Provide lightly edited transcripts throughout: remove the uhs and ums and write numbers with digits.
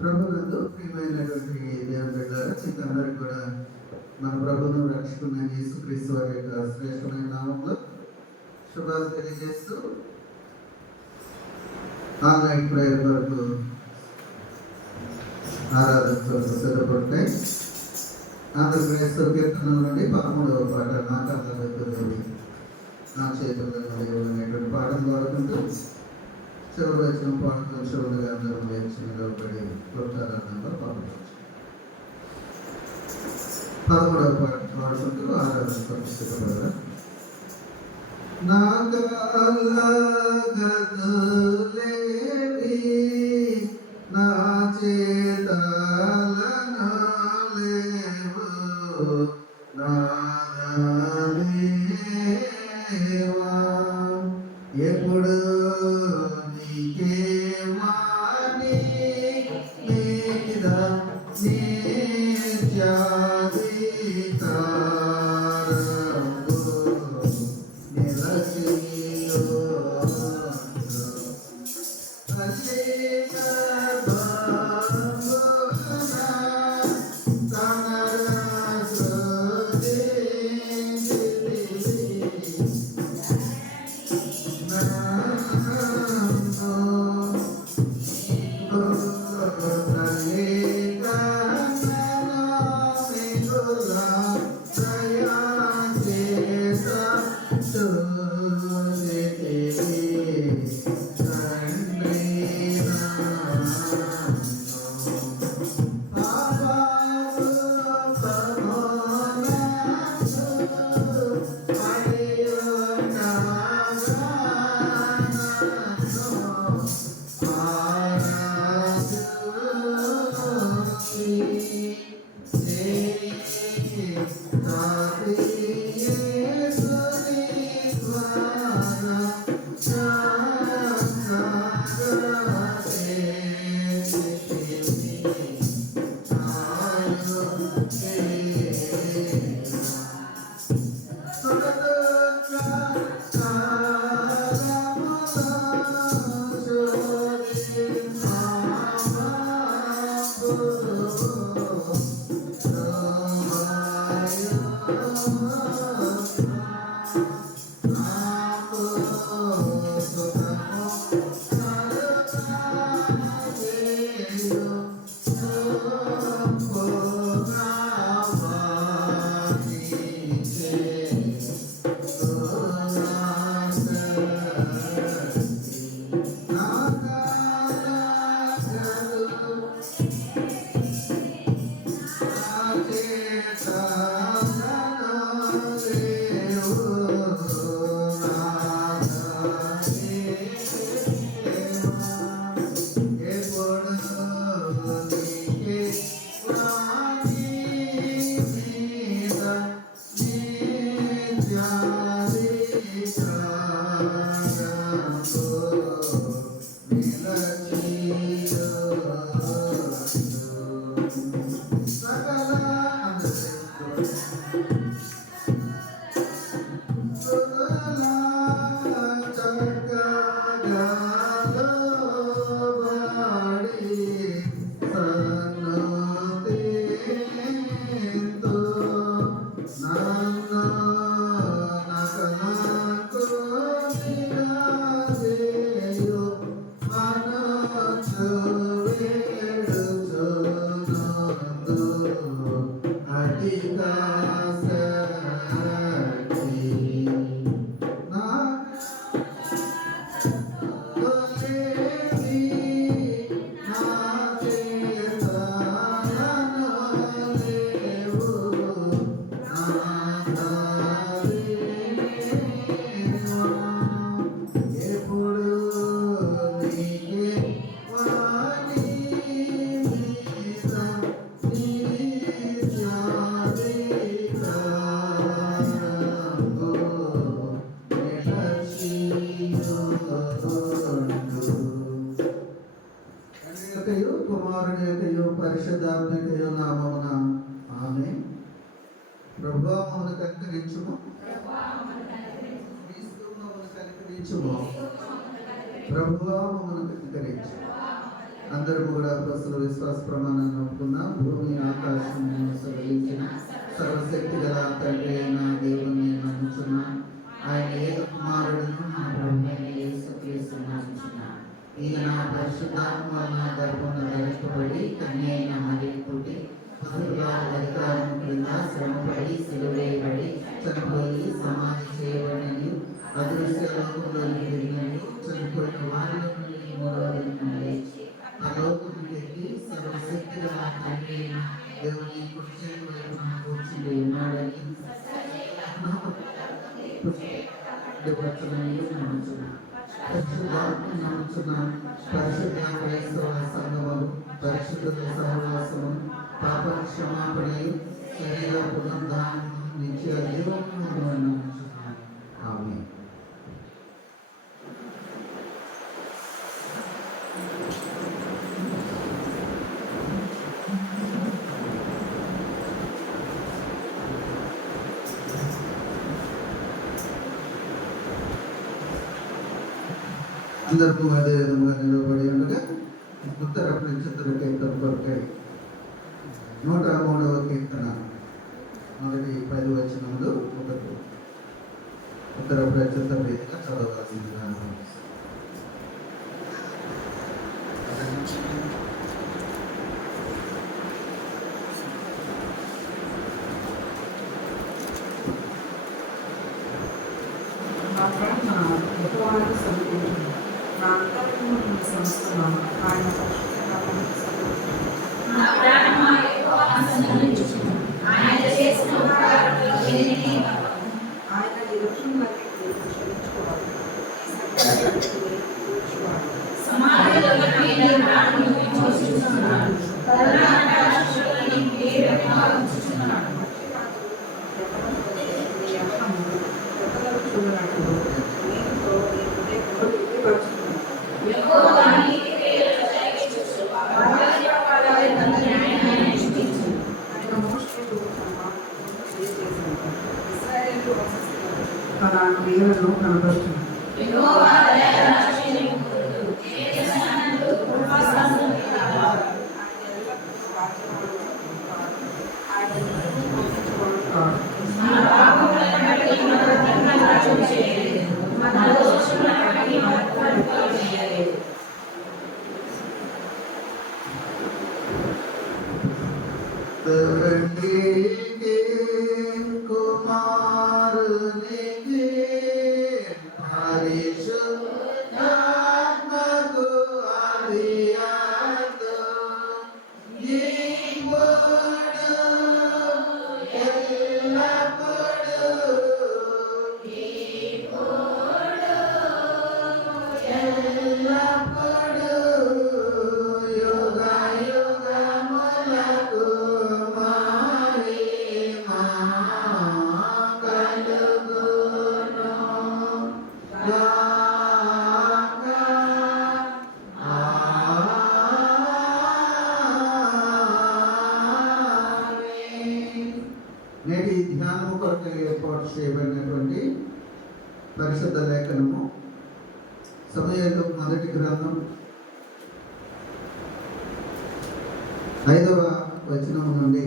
ప్రభునందు ప్రియమైనటువంటి దేవుని బిడ్డలారా, మీకు అందరికీ కూడా మన ప్రభువును రక్షకుడైన యేసుక్రీస్తు వారి యొక్క శ్రేష్టమైన నామంలో శుభాలు తెలియజేస్తూ ఆన్లైన్ ప్రేయర్ వరకు ఆరాధన కొరకు సిద్ధపడతాయి. ఆంధ్రప్రదేశ్ కీర్తనల నుండి 11వ పాట నాటకాలు నా చేతుల్లో అనేటువంటి పాటలు పాడుకుంటూ చివరి వచ్చిన పాటలు చివరిగా అందరం వేచిందో పడి కొట్టారన్న పాపం 11వ పాట పాడుకుంటూ ఆరాధన కొరకు సిద్ధపడరా. నా నా చేతలను లేవు నాదేవా ఎప్పుడు నీకే వాణి మీద కుమారుని యొక్కయు పరిశుద్ధాత్మ యొక్కయు నామమున ఆమేన్. ప్రభువా మమ్మల్ని కనికరించుము, క్రీస్తు మమ్మల్ని కనికరించుము, ప్రభువా మమ్మల్ని కనికరించు. అందరూ కూడా అపొస్తలుల విశ్వాస ప్రమాణాన్ని ఒప్పుకుందాం. భూమి ఆకాశం సృజించిన సర్వశక్తి గల తండ్రి అయిన దేవుని నమ్ముచున్నాం. ఆయన ఏక కుమారుడును మా ప్రభువైన యేసుక్రీస్తును నమ్ముచున్నాం. ఈయన పరిశుద్ధాత్మ వలన గర్భమున ధరింపబడి కన్య అయిన మరియ పుట్టి పశువుల అధికారం క్రింద శ్రమపడి సిలువేయబడి చనిపోయి సమాధి చేయబడినని అదృశ్య లోకంలోకి వెళ్ళినని చనిపోయిన వారిలో నుండి మూడవ దినమున లేచి పరలోకమునకు ఎక్కి సర్వశక్తి గల తండ్రి అయిన దేవుని కుడి చేతి వైపున కూర్చుని ఉన్నాడని నమ్ముచున్నాం. పరిశుద్ధాత్మ నమ్ముచున్నాం. పరిశుద్ధ క్రైస్తవ సంఘములు, పరిశుద్ధుల సహవాసము, పాప క్షమాపణయు, శరీర పునరుద్ధానము, నిత్య జీవమును నమ్ముచున్నాం. ఆమేన్. అందరికీ అదే విధంగా నిలబడి ఉండగా ఉత్తర ప్రచుర కీర్తన కొరకై 103వ కీర్తన మొదటి 10 వచనములు ఒకటి ఉత్తర ప్రచుర వేదిక చదవవలసిందిగా క్రియలను కనబరుచున్నాడు. పరిశుద్ధ లేఖనము సమూయేలు మొదటి గ్రంథం 5వ వచనం నుండి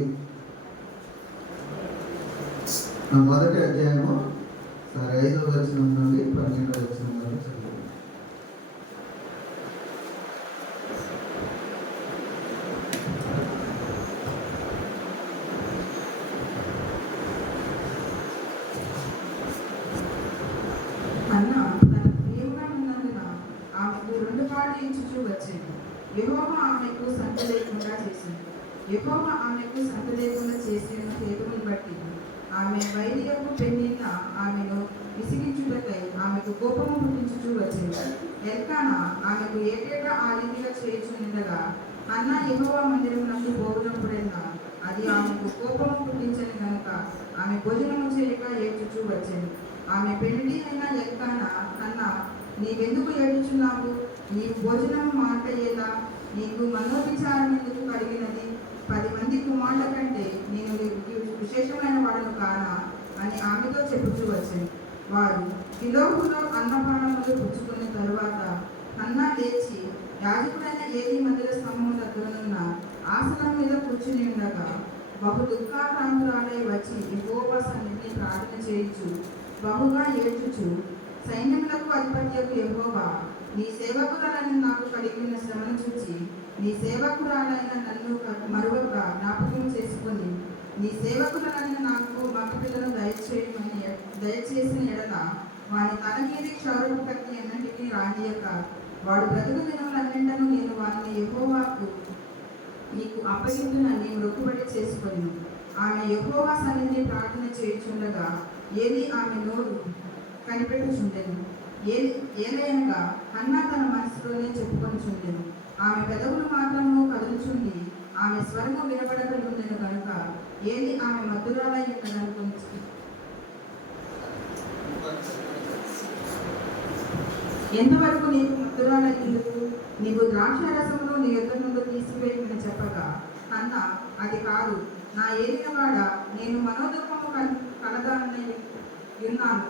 మొదటి అధ్యాయము 5వ వచనం నుండి 12వ వచనం వరకు చదువు. యెహోవా ఆమెకు సంఖ్య లేకుండా చేసింది. యెహోవా ఆమెకు సంఖ్య లేకుండా చేసిన హేతువుని బట్టి ఆమె వైర్యపు పెన్నిన ఆమెను విసిగించుటకై ఆమెకు కోపము పుట్టించుచూ వచ్చింది. ఎల్కానా ఆమెకు ఏటేటా ఆ రీతిగా చేయుచుండగా హన్నా యెహోవా మందిరమునకు పోవునప్పుడైనా అది ఆమెకు కోపము పుట్టించని గనుక ఆమె భోజనము చేయక ఏడ్చుచూ వచ్చింది. ఆమె పెండి అయిన ఎల్కానా హన్నా, నీవెందుకు ఏడుచున్నావు? నీవు భోజనం మాటయ్యేలా నీకు మనోవిచారం ఎందుకు కలిగినది? 10 మంది కుమారుల కంటే నేను విశేషమైన వాడను కానా అని ఆమెతో చెప్పుచూ వచ్చింది. వారు కిలోహులో అన్నపానములు పుచ్చుకున్న తరువాత హన్నా లేచి యాజకుడైన ఏలీ మందిర స్తంభం దగ్గరనున్న ఆసనం మీద కూర్చుని ఉండగా బహు దుఃఖాక్రాంతురాలై వచ్చి యెహోవా సన్నిధిని ప్రార్థన చేయించు బహుగా ఏడ్చుచు, సైన్యములకు అధిపత్యకు యెహోవా, నీ సేవకురాలైన నాకు కలిగిన శ్రమను చూచి నీ సేవకురాలైన నన్ను మరొక జ్ఞాపకం చేసుకుని నీ సేవకురాలైన నాకు మగ పిల్లలను దయచేసిన ఎడల వాని తన మీది క్షౌరపు కత్తి ఎన్నటికీ రానియక వాడు బ్రతుకు దినములన్నింటను నేను వారిని యెహోవాకు నీకు అప్పగింపునని మొక్కుబడి చేసుకొని ఆమె యెహోవా సన్నిధిని ప్రార్థన చేయుచుండగా ఏలీ ఆమె నోరు కనిపెట్టుచుండెను. ఏలయనగా హన్నా తన మనసులోనే చెప్పుకొనిచుండెను. ఆమె పెదవులు మాత్రము కదులుచుండి ఆమె స్వరము వినబడకుండెను కనుక ఏలీ ఆమె మధురాలై ఉండదనుకొని, ఎంతవరకు నీకు మధురాలై ఉండదు? నీవు ద్రాక్షారసమును నీ యొద్ద నుండి తీసివేయమని చెప్పగా హన్నా, అది కాదు నా ఏలినవాడ, నేను మనోదుఖము కలదాన్ని ఉన్నాను.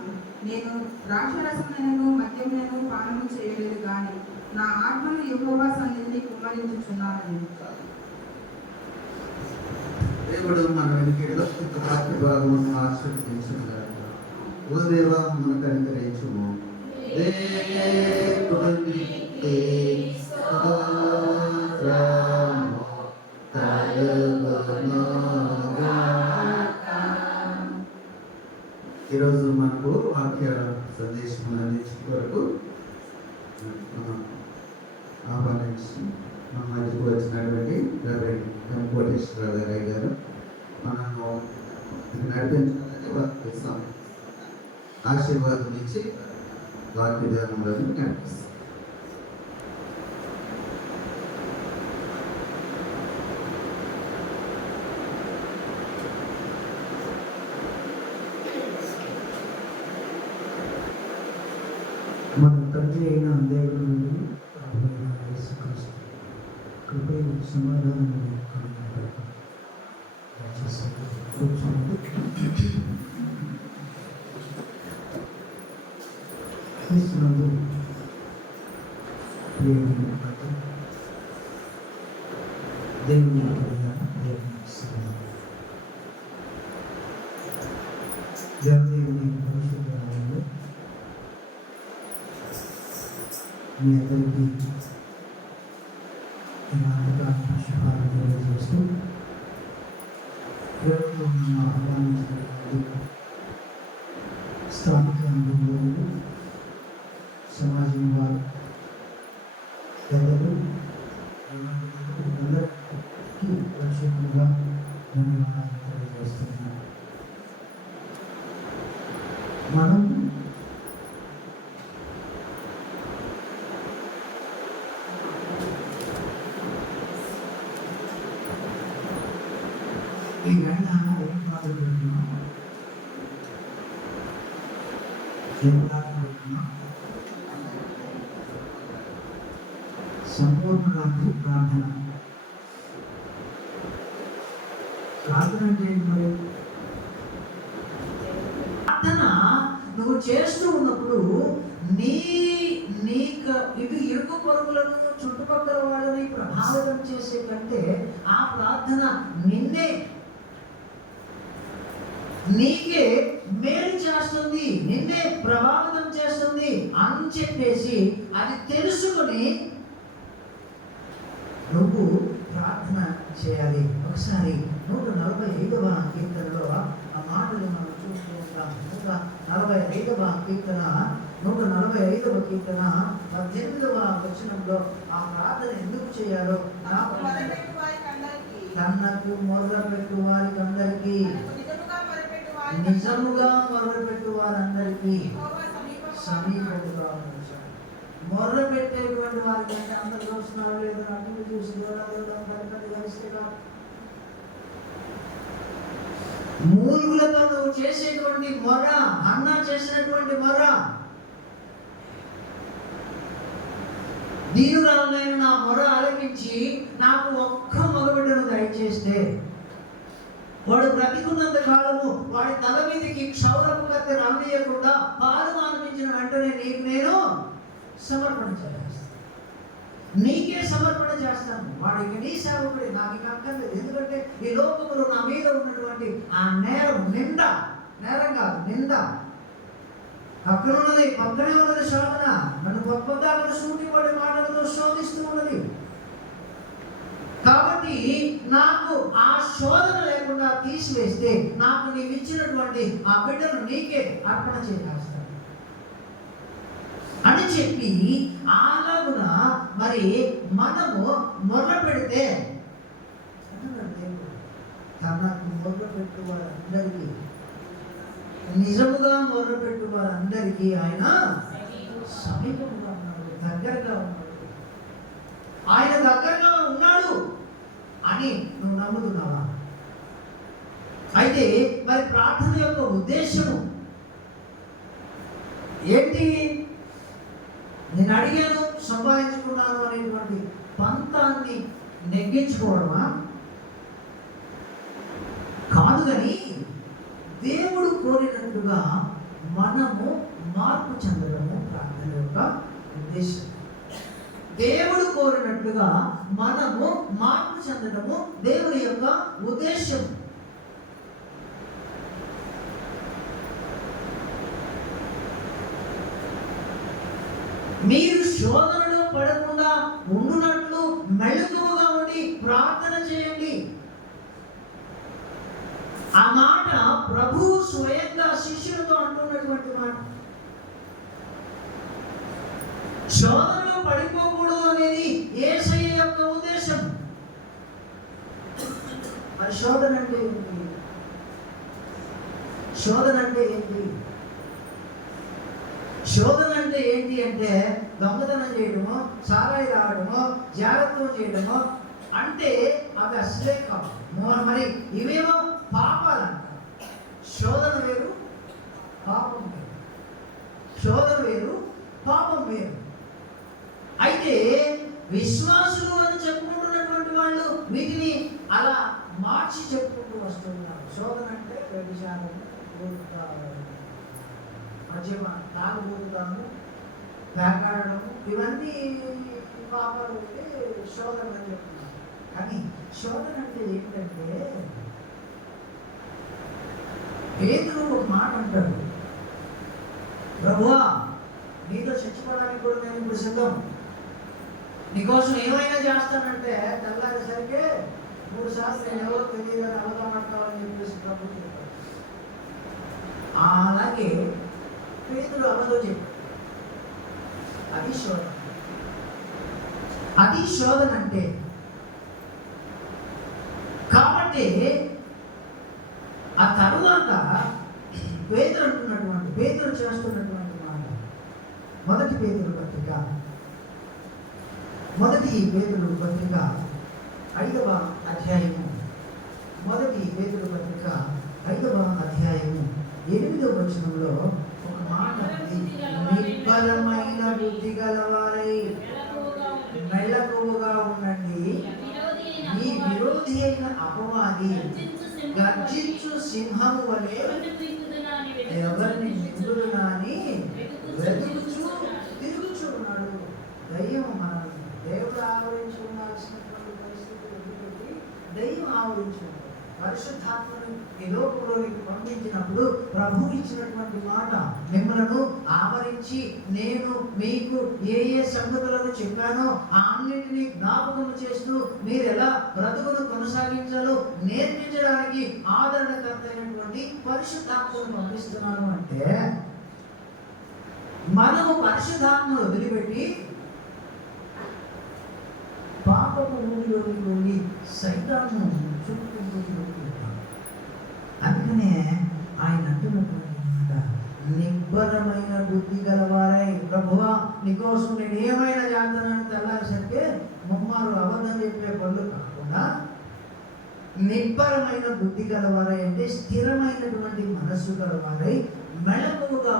నేను ద్రాక్షరసమునైనను మద్యమునైను పానము చేయలేదు గాని నా ఆత్మను యెహోవా సన్నిధిని కుమ్మరించుచున్నాను. దేవుడు మన వెనుకలో వాక్య భాగమును ఆశీర్వదించుగాక. ఓ దేవా, మనకు అనుగ్రహించుము. దేవునికి స్తోత్రము కలుగునుగాక. ఈరోజు మనకు వాక్య సందేశం అందించే వరకు ఆహ్వానించి మన మధ్యకు వచ్చినటువంటి రెవరెండ్ కోటేశ్వరరావు గారు మనము నడిపించాలని వారికి ఆశీర్వాదం ఇచ్చి వాక్య ధ్యానంలో నడిపిస్తాం. మన తండ్రి అయిన దేవుడు నుండి ప్రభువైన యేసుక్రీస్తు కృపయు సమాధానము కూర్చోండి. క్రీస్తునందు ప్రియమైన దేవుని దేవదేవుని పరిశుద్ధంలో మీ అందరికీ శుభాలు తెలియజేస్తూ ప్రేమతో ఆహ్వానించినటువంటి స్థానిక అనుభవాలు, సమాజం వారు, పెద్దలు అందరికీ ప్రత్యేకంగా ధన్యవాదాలు తెలియజేస్తున్నాను. మనం ఈ వేళ ఏం బాధపడుతున్నాం? ఏం బాధపడుతున్నాం? సంపూర్ణ రాత్రి ప్రార్థన. ప్రార్థన అంటే ఏంటి? మరి ప్రార్థన నువ్వు నువ్వు చేస్తూ ఉన్నప్పుడు నీకు ఇటు ఇరుకు పొరుగులను చుట్టుపక్కల వాళ్ళని ప్రభావితం చేసే కంటే ఆ ప్రార్థన నీకే మేలు చేస్తుంది, నిన్నే ప్రభావితం చేస్తుంది అని చెప్పేసి అది తెలుసుకొని నువ్వు ప్రార్థన చేయాలి. ఒకసారి 145వ కీర్తనలో ఆ మాటలు మనం చూస్తూ ఉంటాం. 145వ కీర్తన 145వ కీర్తన 18వ వచనంలో ఆ ప్రార్థన ఎందుకు చేయాలో తనకు మొర్రపెట్టు వారికి అందరికీ, నిజముగా మొర్రపెట్టు వారందరికీ సమీపముగా ఉన్నాడు. మొర్ర పెట్టేటువంటి వారికి అంటే అందరు చూస్తున్నారు లేదు అటు చూసి మూలుగులతో నువ్వు చేసేటువంటి మొర్ర, అన్నా చేసినటువంటి మొర్ర, దీనురాలైన నా మొర్ర ఆలకించి నాకు ఒక్క మగబిడ్డను దయచేస్తే వాడు బ్రతికున్నంత కాలము వాడి తల మీదకి క్షౌరపు కత్తి రానియకుండా పాలు మానిపించిన వెంటనే నీకు నేను సమర్పణ చేస్తాను, నీకే సమర్పణ చేస్తాను. వాడికి నీ సేవకుడి నాకు ఇక అక్కర్లేదు. ఎందుకంటే ఈ లోకములో నా మీద ఉన్నటువంటి ఆ నేరం నేరం కాదు నింద, పక్కనే ఉన్నది శోధన, నన్ను పొద్దాలను సూటిపడే మాటలతో శోధిస్తూ ఉన్నది. కాబట్టి నాకు ఆ శోధన లేకుండా తీసివేస్తే నాకు నీవు ఇచ్చినటువంటి ఆ బిడ్డను నీకే అర్పణ చేస్తాను అని చెప్పి అలాగున మరి మనము మొర్ర పెడితే తనకు మొర్ర పెట్టు వారందరికీ, నిజముగా మొర్ర పెట్టు వారందరికీ ఆయన సమీపంగా ఉన్నాడు, దగ్గరగా ఉన్నాడు. ఆయన దగ్గరగా ఉన్నాడు అని నువ్వు నమ్ముతున్నావా? అయితే మరి ప్రార్థన యొక్క ఉద్దేశము ఏంటి? నేను అడిగాను సంపాదించుకున్నాను అనేటువంటి పంతాన్ని నెగ్గించుకోవడమా? కాదు, కానీ దేవుడు కోరినట్టుగా మనము మార్పు చెందడము ప్రార్థన యొక్క ఉద్దేశం. దేవుడు కోరినట్లుగా మనము మార్పు చెందడము దేవుని యొక్క ఉద్దేశం. మీరు శోధనలో పడకుండా ఉండునట్లు మెలకువగా ఉండి ప్రార్థన చేయండి. ఆ మాట ప్రభువు స్వయంగా శిష్యులతో అంటున్నటువంటి మాట. శోధనలో పడిపోకూడదు అనేది యేసయ్య యొక్క ఉద్దేశం. మరి శోధన అంటే ఏంటి? శోధన అంటే ఏంటి? శోధన అంటే ఏంటి అంటే దొంగతనం చేయడము, సారాయి తాగడము, జాగ్రత్త చేయడము అంటే అవి అసలే కాదు. మరి ఇవేమో పాపాలంట. శోధన వేరు, పాపం వేరు. శోధన వేరు, పాపం వేరు. అయితే విశ్వాసులు అని చెప్పుకుంటున్నటువంటి వాళ్ళు వీటిని అలా మార్చి చెప్పుకుంటూ వస్తున్నారు. శోధన అంటే వ్యభిచారం, మద్యపానం, తాగుబోతుదాము, వేటాడము, ఇవన్నీ పాపాలు అంటే శోధన అని చెప్తున్నారు. కానీ శోధన అంటే ఏంటంటే పేతురు ఒక మాట అంటాడు, ప్రభువా నీతో చచ్చిపోవడానికి కూడా నేను ఇప్పుడు సిద్ధం, నీకోసం ఏమైనా చేస్తానంటే తెల్లారేసరికి 3 సార్లు నేను ఎవరు తెలియదని అవగాహన చెప్పేసి ప్రభు చెప్పాడు. అలాగే పేతురు అబద్ధం చెప్పాడు. అది శోధన. అది శోధన అంటే. కాబట్టి ఆ తరువాత పేతురు చేస్తున్నటువంటి మాట మొదటి పేతురు పత్రిక 5వ అధ్యాయము 5వ అధ్యాయము 8వ వచనంలో ఒక మాట ఉంది. నిబ్బరమైన బుద్ధి గలవారై మెలకువగా ఉండండి, మీ విరోధి అయిన అపవాది గర్జించు సింహము వలె ఎవరిని మింగుదునా అని వెతుకుచూ తిరుగుచున్నాడు. దయ్యం మనం దేవుడు ఆవరించి ఉండాల్సినటువంటి పరిస్థితులు ఎదుర్కొంటే దయ్యం ఆవరించి ఉంటాడు. పరిశుద్ధాత్మను ఈ లోకంలోనికి పంపించినప్పుడు ప్రభు ఇచ్చినటువంటి మాట, మిమ్మలను ఆవరించి నేను మీకు ఏ ఏ సంగతులను చెప్పానో అన్నింటినీ జ్ఞాపకం చేస్తూ మీరు ఎలా బ్రతుకును కొనసాగించాలో నేర్పించడానికి ఆదరణకర్త అయినటువంటి పరిశుద్ధాత్మను పంపిస్తున్నాను అంటే, మనము పరిశుద్ధాత్మను వదిలిపెట్టి పాపపు ఊరిలోకి వెళ్ళి సైతాన్ని చుట్టుకుంటూ ఉంటాం. అందుకనే ఆయన అంటున్నటువంటి మాట, నిబ్బరమైన బుద్ధి గలవారై, ప్రభువా నీకోసం నేను ఏమైనా చేస్తానని తెల్లారిసరికి ముమ్మారు అబద్ధం చెప్పే పనులు కాకుండా నిబ్బరమైన బుద్ధి గలవారై అంటే స్థిరమైనటువంటి మనస్సు గలవారై మెలకువగా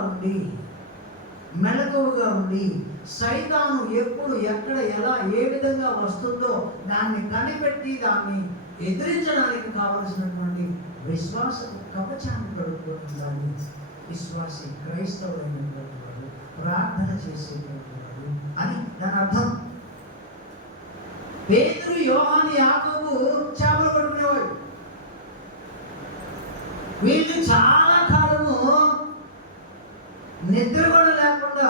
ఉండి సైతాను ఎప్పుడు ఎక్కడ ఎలా ఏ విధంగా వస్తుందో దాన్ని కనిపెట్టి దాన్ని ఎదిరించడానికి కావలసినటువంటి విశ్వాస కవచాన్ని కడుక్కొని ఉండాలి. విశ్వాసి క్రైస్తవులైనటువంటి వాడు, ప్రార్థన చేసేటువంటి వాడు అని దాని అర్థం. పేతురు, యోహాను, యాకోబు చేపలు పట్టుకునేవాడు. వీళ్ళు చాలా కాలము నిద్ర కూడా లేకుండా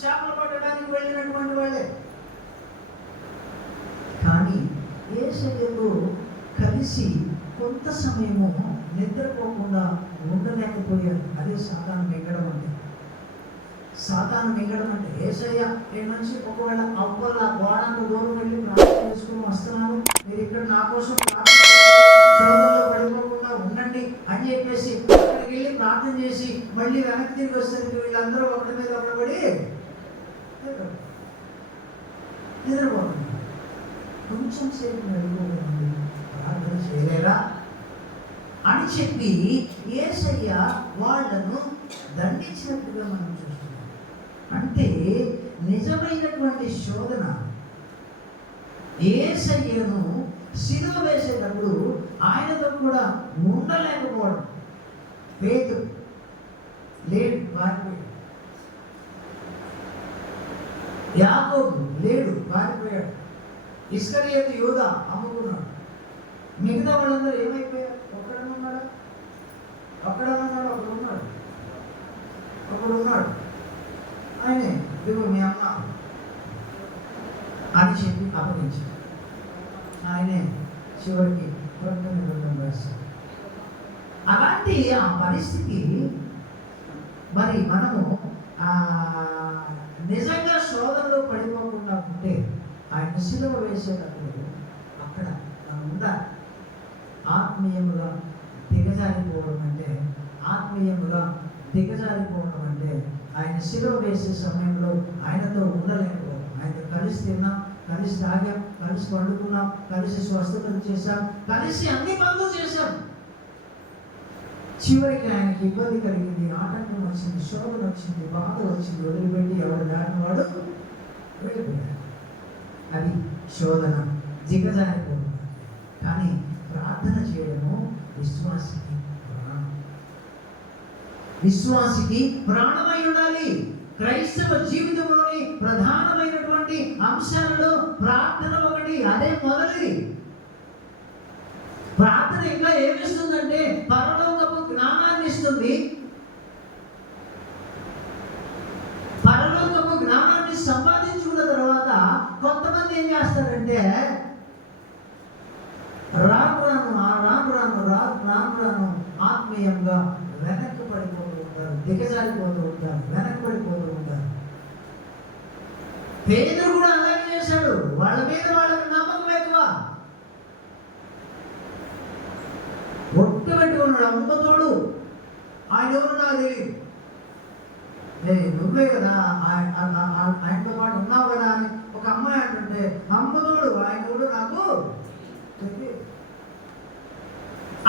చేపలు పట్టడానికి వెళ్ళినటువంటి వాళ్ళే. కానీ యేసయ్యతో కలిసి కొంత సమయము నిద్రపోకుండా ఉండలేకపోయారు. అదే సాతాను మింగడం అంటే. సాతాను మింగడం అంటే యేసయ్య నేను నుంచి ఒకవేళ అవ్వల గోడంత దూరం వెళ్ళి ప్రార్థన చేసుకుని వస్తున్నాను, మీరు ఇక్కడ నా కోసం శోధనలో పడిపోకుండా ఉండండి అని చెప్పేసి అక్కడికి వెళ్ళి ప్రార్థన చేసి మళ్ళీ వెనక్కి తిరిగి వస్తారు. వీళ్ళందరూ ఒకటి మీద ఒకటి నిద్రపోతుంది. కొంచెం సేపు నడిపోతుంది, ప్రార్థన చేయలేరా అని చెప్పి యేసయ్య వాళ్ళను దండించినట్టుగా మనం చూస్తున్నాం. అంటే నిజమైనటువంటి శోధన యేసయ్యను సిలువ వేసేటప్పుడు ఆయనతో కూడా ఉండలేకపోవడం. పేతురు లేడు, పారిపోయాడు. యాకోబు లేడు, పారిపోయాడు. ఇస్కరియోతు యూదా అమ్ముకున్నాడు. మిగతా వాళ్ళందరూ ఏమైపోయారు? ఒక్కడున్నాడు. ఆయనే ఇదిగో మీ అమ్మ అని చెప్పి అప్పగించాడు. ఆయనే చివరికి వేస్తాడు. అలాంటి ఆ పరిస్థితి మరి మనము నిజంగా శోధనలో పడిపోకుండా ఉంటే ఆయన సిలువ వేసేటప్పుడు అక్కడ మనం ఉండాలి. ఆత్మీయముగా దిగజారిపోవడం అంటే ఆయన సిలువ వేసే సమయంలో ఆయనతో ఉండలేకపోవడం. ఆయనతో కలిసి తిన్నాం, కలిసి తాగాం, కలిసి పండుకున్నాం, కలిసి స్వస్థతలు చేశాం, కలిసి అన్ని పనులు చేశాం. చివరికి ఆయనకి ఇబ్బంది కలిగింది, ఆటంకం వచ్చింది, శోభన వచ్చింది, బాధ వచ్చింది. వదిలిపెట్టి ఎవరు దాని వాడు వెళ్ళిపోయాడు. అది శోధన, దిగజారిపోవడం. కానీ ప్రార్థన చేయడము విశ్వాసికి ప్రాణమై ఉండాలి. క్రైస్తవ జీవితంలోని ప్రధానమైనటువంటి అంశాలలో ప్రార్థన ఒకటి. అదే మొదటిది. ప్రార్థన ఇంకా ఏమిస్తుందంటే పరలోకపు జ్ఞానాన్ని ఇస్తుంది. పరలోకపు జ్ఞానాన్ని సంపాదించుకున్న తర్వాత కొంతమంది ఏం చేస్తారంటే రాను రాను ఆత్మీయంగా వెనక్కి పడిపోతూ ఉంటారు, దిగజారిపోతూ ఉంటారు, వెనక్కి పడిపోతూ ఉంటారు. పేతురు కూడా అలాగే చేశాడు. వాళ్ళ మీద వాళ్ళకి నమ్మకం ఎక్కువ. ఒట్టు పెట్టుకున్నాడు, అమ్మతోడు ఆయన ఎవరు నాకు తెలియదు, నువ్వే కదా ఆయనతో పాటు ఉన్నావు కదా అని ఒక అమ్మాయి అంటుంటే అమ్మతోడు ఆయన కూడా నాకు తెలియదు.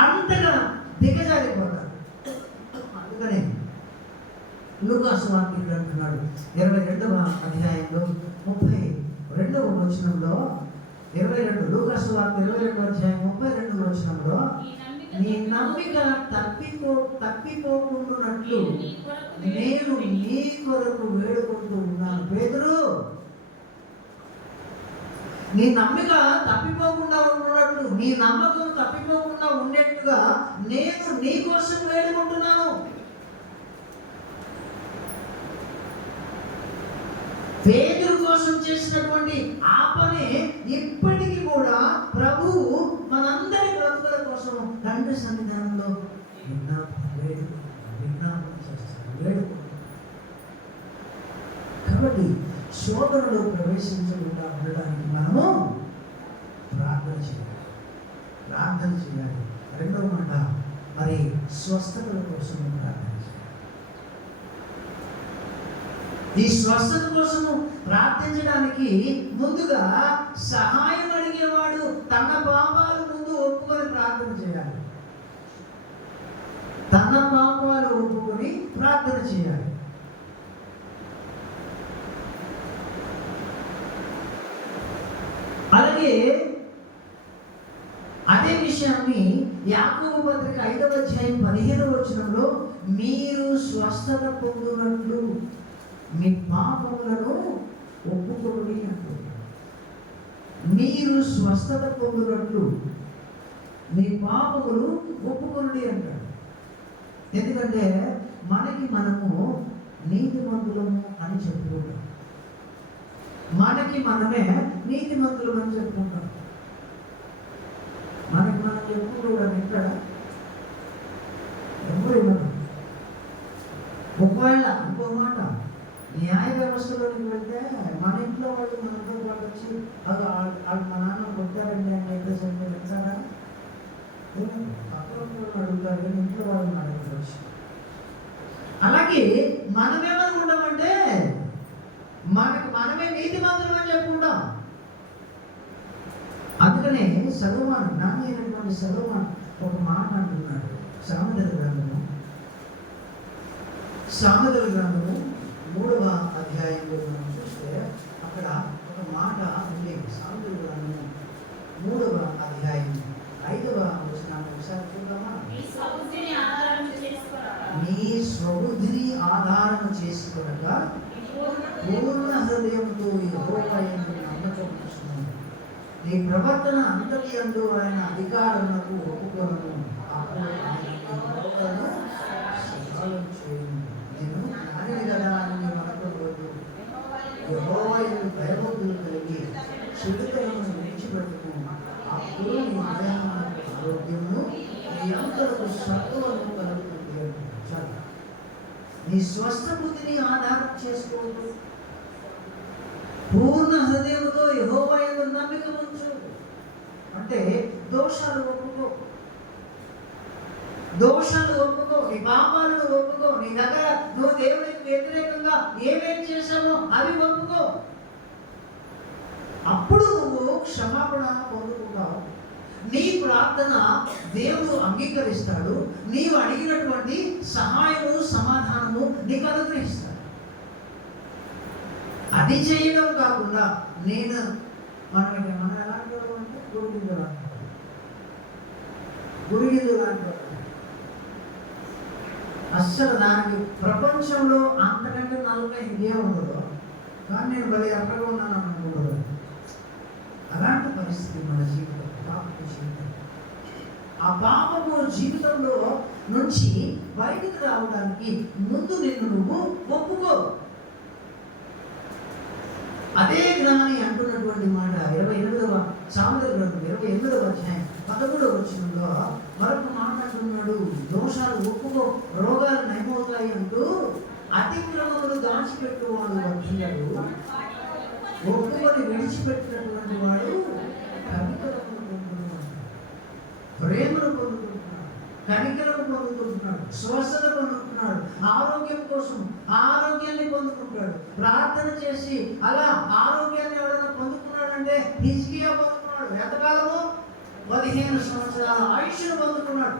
అంతగా దిగజారిపోతారు. అందుకనే లూకాసు వార్త అంటున్నాడు 22వ అధ్యాయంలో 32వ వచనంలో 22 లూకాసు వార్త 22వ అధ్యాయం 32వ వచనంలో నీ నమ్మిక తప్పిపోకుండానట్లు నేను నీ కొరకు వేడుకుంటూ ఉన్నాను. పేతురు, నీ నమ్మిక తప్పిపోకుండా ఉన్నట్లు, నీ నమ్మకం తప్పిపోకుండా ఉండేట్టుగా నేను నీ కోసం వేడుకుంటున్నాను. పేతురు కోసం చేసినటువంటి ఆ పని ఇప్పటికీ కూడా ప్రభువు మనందరి బ్రతుకుల కోసం తండ్రి సన్నిధానంలో విజ్ఞాపన చేస్తాడు. కాబట్టి శోధనలో ప్రవేశించకుండా ఉండడానికి మనము ప్రార్థన చేయాలి. రెండవ మాట, మరి స్వస్థతల కోసం ప్రార్థన చేయాలి. ఈ స్వస్థత కోసము ప్రార్థించడానికి ముందుగా సహాయం అడిగేవాడు తన పాపాలు ముందు ఒప్పుకొని ప్రార్థన చేయాలి. తన పాపాలు ఒప్పుకొని ప్రార్థన చేయాలి. అలాగే అదే విషయాన్ని యాకోబు పత్రిక 5వ అధ్యాయం 15వ వచనంలో మీరు స్వస్థత పొందునట్లు మీ పాపములను ఒప్పుకొనుడి అంటారు. మీరు స్వస్థత పొందునట్లు మీ పాపములు ఒప్పుకొనుడి అంటారు. ఎందుకంటే మనము నీతిమంతులము అని చెప్పుకుంటాం. మనమే నీతిమంతులు అని చెప్పుకుంటాం. మనం ఎప్పుడు కూడా ఇక్కడ ఎవరు మనం ఒకవేళ ఇంకో మాట, న్యాయ వ్యవస్థలోకి వెళ్తే మన ఇంట్లో వాళ్ళు మనతో పాటు వచ్చి అది మా నాన్న కొట్టారండి అని చెప్పేసి అంటే వెళ్తారా? పక్కన అడుగుతారు కానీ ఇంట్లో వాళ్ళని అడగవచ్చు. అలాగే మనమేమనుకుంటామంటే మనమే నీతిమంతులం అని చెప్పుకుంటాం. అందుకనే సలోమాను, జ్ఞాని అయినటువంటి సలోమాను ఒక మాట అంటున్నాడు. సామెతల గ్రంథము 3వ అధ్యాయంలో మనం చూస్తే అక్కడ ఒక మాట ఉంది. సామెతల గ్రంథము 3వ అధ్యాయం 5వ వచనాన్ని ఒకసారి చూద్దామా? నీ స్వబుద్ధిని ఆధారము చేసుకొనక పూర్ణ హృదయంతో యెహోవా యందు నమ్మకం ఉంచుము. నీ ప్రవర్తన అంతటి యందు ఆయన అధికారములకు ఒప్పుకొనుము. అప్పుడు ఆయన యెహోవాను సహాయం చేయును. నేను జ్ఞానిని కదా అని అనుకోవద్దు. యెహోవా యందు భయభక్తులు కలిగి చెడుతనమును విడిచిపెట్టుము. అప్పుడు నీ హృదయమునకు ఆరోగ్యమును నీ అంతలకు సత్తువను కలుగుతుంది. నీ స్వస్థ బుద్ధిని ఆధారం చేసుకోవద్దు. పూర్ణ హృదయంతో యెహోవా యందు నమ్మిక ఉంచు. అంటే దోషాలు ఒప్పుకో, నీ పాపాలను ఒప్పుకో. నీ దగ్గర నువ్వు దేవునికి వ్యతిరేకంగా ఏమేం చేశావో అవి ఒప్పుకో. అప్పుడు నువ్వు క్షమాపణ పొందుకుంటావు. నీ ప్రార్థన దేవుడు అంగీకరిస్తాడు. నీవు అడిగినటువంటి సహాయము సమాధానము నీకు అనుగ్రహిస్తాడు. అది చేయడం కాకుండా మనం ఎలాంటి అంటే గురిగింజ లాంటి అస్సలు దానికి ప్రపంచంలో అంతకంటే నలుగురు ఇంకేం ఉండదు. కానీ నేను భలే ఎక్కగా ఉన్నాను అనుకుంటాను. అలాంటి పరిస్థితి మన జీవితం, పాపపు జీవితం. ఆ పాపపు జీవితంలో నుంచి బయటకు రావడానికి ముందు నువ్వు ఒప్పుకో. అదే జ్ఞాని అంటున్నటువంటి మాట 28వ సామెతల గ్రంథం 28వ అధ్యాయం 13వ వచనంలో మరొక మాట అంటున్నాడు. దోషాలు ఒప్పుకో, రోగాలు నయమవుతాయి అంటూ అతిక్రమములు దాచిపెట్టువాడు వర్ధిల్లుడు. ఒప్పుకొని విడిచిపెట్టినటువంటి వాడు కనికరమును పొందుతున్నాడు, ప్రేమను పొందుకుంటున్నాడు, కనికరము పొందుకుంటున్నాడు, స్వస్థత పొందుతున్నాడు. ఆరోగ్యం కోసం ఆరోగ్యాన్ని పొందుకుంటాడు. ప్రార్థన చేసి అలా ఆరోగ్యాన్ని ఎవరైనా పొందుకున్నాడంటే హిజ్కియా పొందుకున్నాడు. ఎంతకాలము? 15 సంవత్సరాల ఆయుష్ను పొందుకున్నాడు.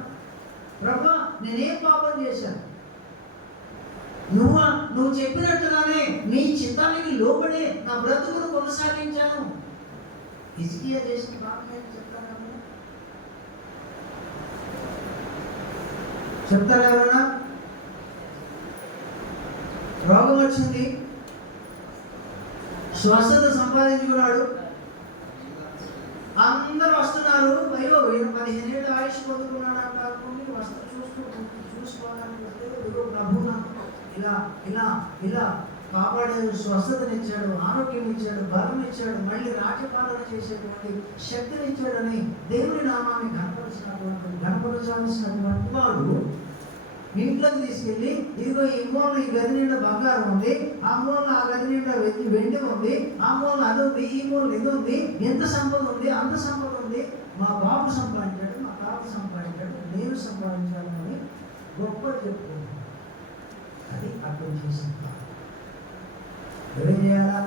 ప్రభా, నేనేం పాపం చేశాను? నువ్వు చెప్పినట్టుగానే నీ చిత్తానికి లోబడే నా బ్రతుకును కొనసాగించాను. హిజ్కియా చేసిన పాపం ఏంటి చెప్తాను. చెప్తారా ఎవరైనా? రోగం వచ్చింది, స్వస్థత సంపాదించుకున్నాడు, అందరూ వస్తున్నారు, అయ్యో ఈయన 15 ఏళ్ళు ఆయుష్ పొందుకున్నాడు అంటారు. వస్తు చూసుకోవడానికి వస్తే ఇదిగో ప్రభు నాకు ఇలా ఇలా ఇలా కాపాడాడు, స్వస్థతనిచ్చాడు, ఆరోగ్యం ఇచ్చాడు, బలం ఇచ్చాడు, మళ్ళీ రాజ్యపాలన చేసేటువంటి శక్తిని ఇచ్చాడని దేవుని నామాన్ని గణపరచాల్సినటువంటి వాడు ఇంట్లోకి తీసుకెళ్ళి ఇదిగో ఈ మూల ఈ గది నిండా బంగారం ఉంది, ఆ మూల ఆ గది నిండా వెండి ఉంది, ఆ మూల అది ఉంది, ఈ మూల ఇది ఉంది, ఎంత సంపద ఉంది, అంత సంపద ఉంది, మా బాబు సంపాదించాడు, మా తాత సంపాదించాడు, నేను సంపాదించాలని గొప్ప చెప్పుకున్నాను. అది అర్థం చేసిన ఏం చేయాలా?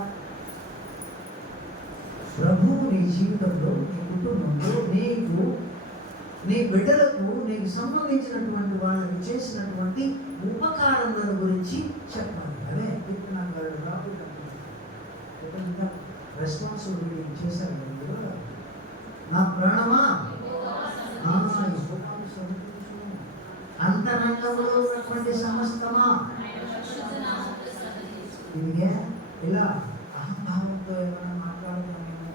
ప్రభువు నీ జీవితంలో, నీ కుటుంబంలో, నీకు, నీ బిడ్డలకు, నీకు సంబంధించినటువంటి వాళ్ళకి చేసినటువంటి ఉపకారముల గురించి చెప్పాలి. అదే ఇప్పుడు నాకు రాకుండా రెస్పాన్సిబిలిటీ చేశారు కదా. నా ప్రాణమా అంతరంగంలో ఉన్నటువంటి సమస్తమా, ఇదిగే ఇలా అహంభావంతో ఏమైనా మాట్లాడుతున్నామేమో,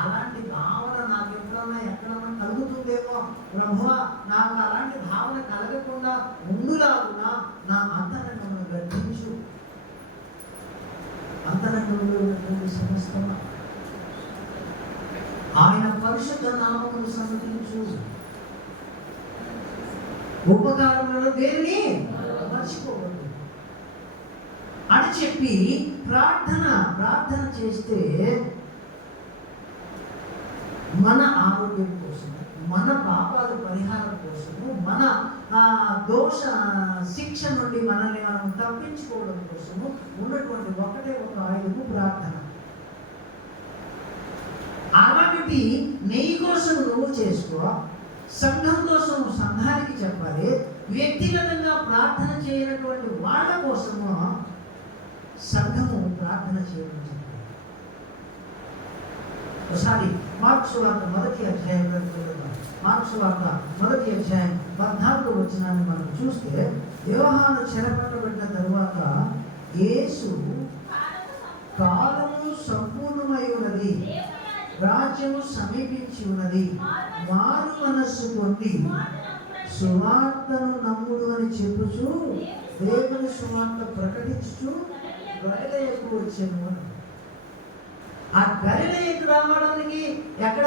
అలాంటి భావన నాకు ఎప్పుడన్నా ఎక్కడన్నా కలుగుతుందేమో. ప్రభువా, నాకు అలాంటి భావన కలగకుండా ముందులాగునా నా అంతరంగంలో గర్తించు. అంతరంగంలో ఉన్నటువంటి సమస్తమా ఆయన పరిశుద్ధ నామమును సన్నతించు. ఉపకారములను దేనిని మర్చిపోవద్దు అని చెప్పి ప్రార్థన చేస్తే మన ఆరోగ్యం కోసము, మన పాపాల పరిహారం కోసము, మన దోష శిక్ష నుండి మనల్ని మనం తప్పించుకోవడం కోసము ఉన్నటువంటి ఒకటే ఒక ఆయుధము ప్రార్థన. అలాంటి నీ కోసం నువ్వు చేసుకో, సంఘం కోసం సంఘానికి చెప్పాలి, వ్యక్తిగతంగా ప్రార్థన చేయనటువంటి వాళ్ళ కోసము సంఘము ప్రార్థన చేయడం చెప్పాలి. ఒకసారి మార్క్స్ వార్త 1వ అధ్యాయంలో మార్క్స్ వార్త 1వ అధ్యాయం 14వ వచనాన్ని మనం చూస్తే, యోహాను చెరపట్టబడిన తరువాత యేసు కాలము సంపూర్ణమై ఉన్నది, రాజ్యము సమీపించి ఉన్నది, మారు మనస్సు పొంది సువార్తను నమ్ముడు అని చెప్పుచు దేవుని సువార్త ప్రకటించుచు గలిలయకు వచ్చాను. ఆ గలిలయకు రావడానికి ఎక్కడ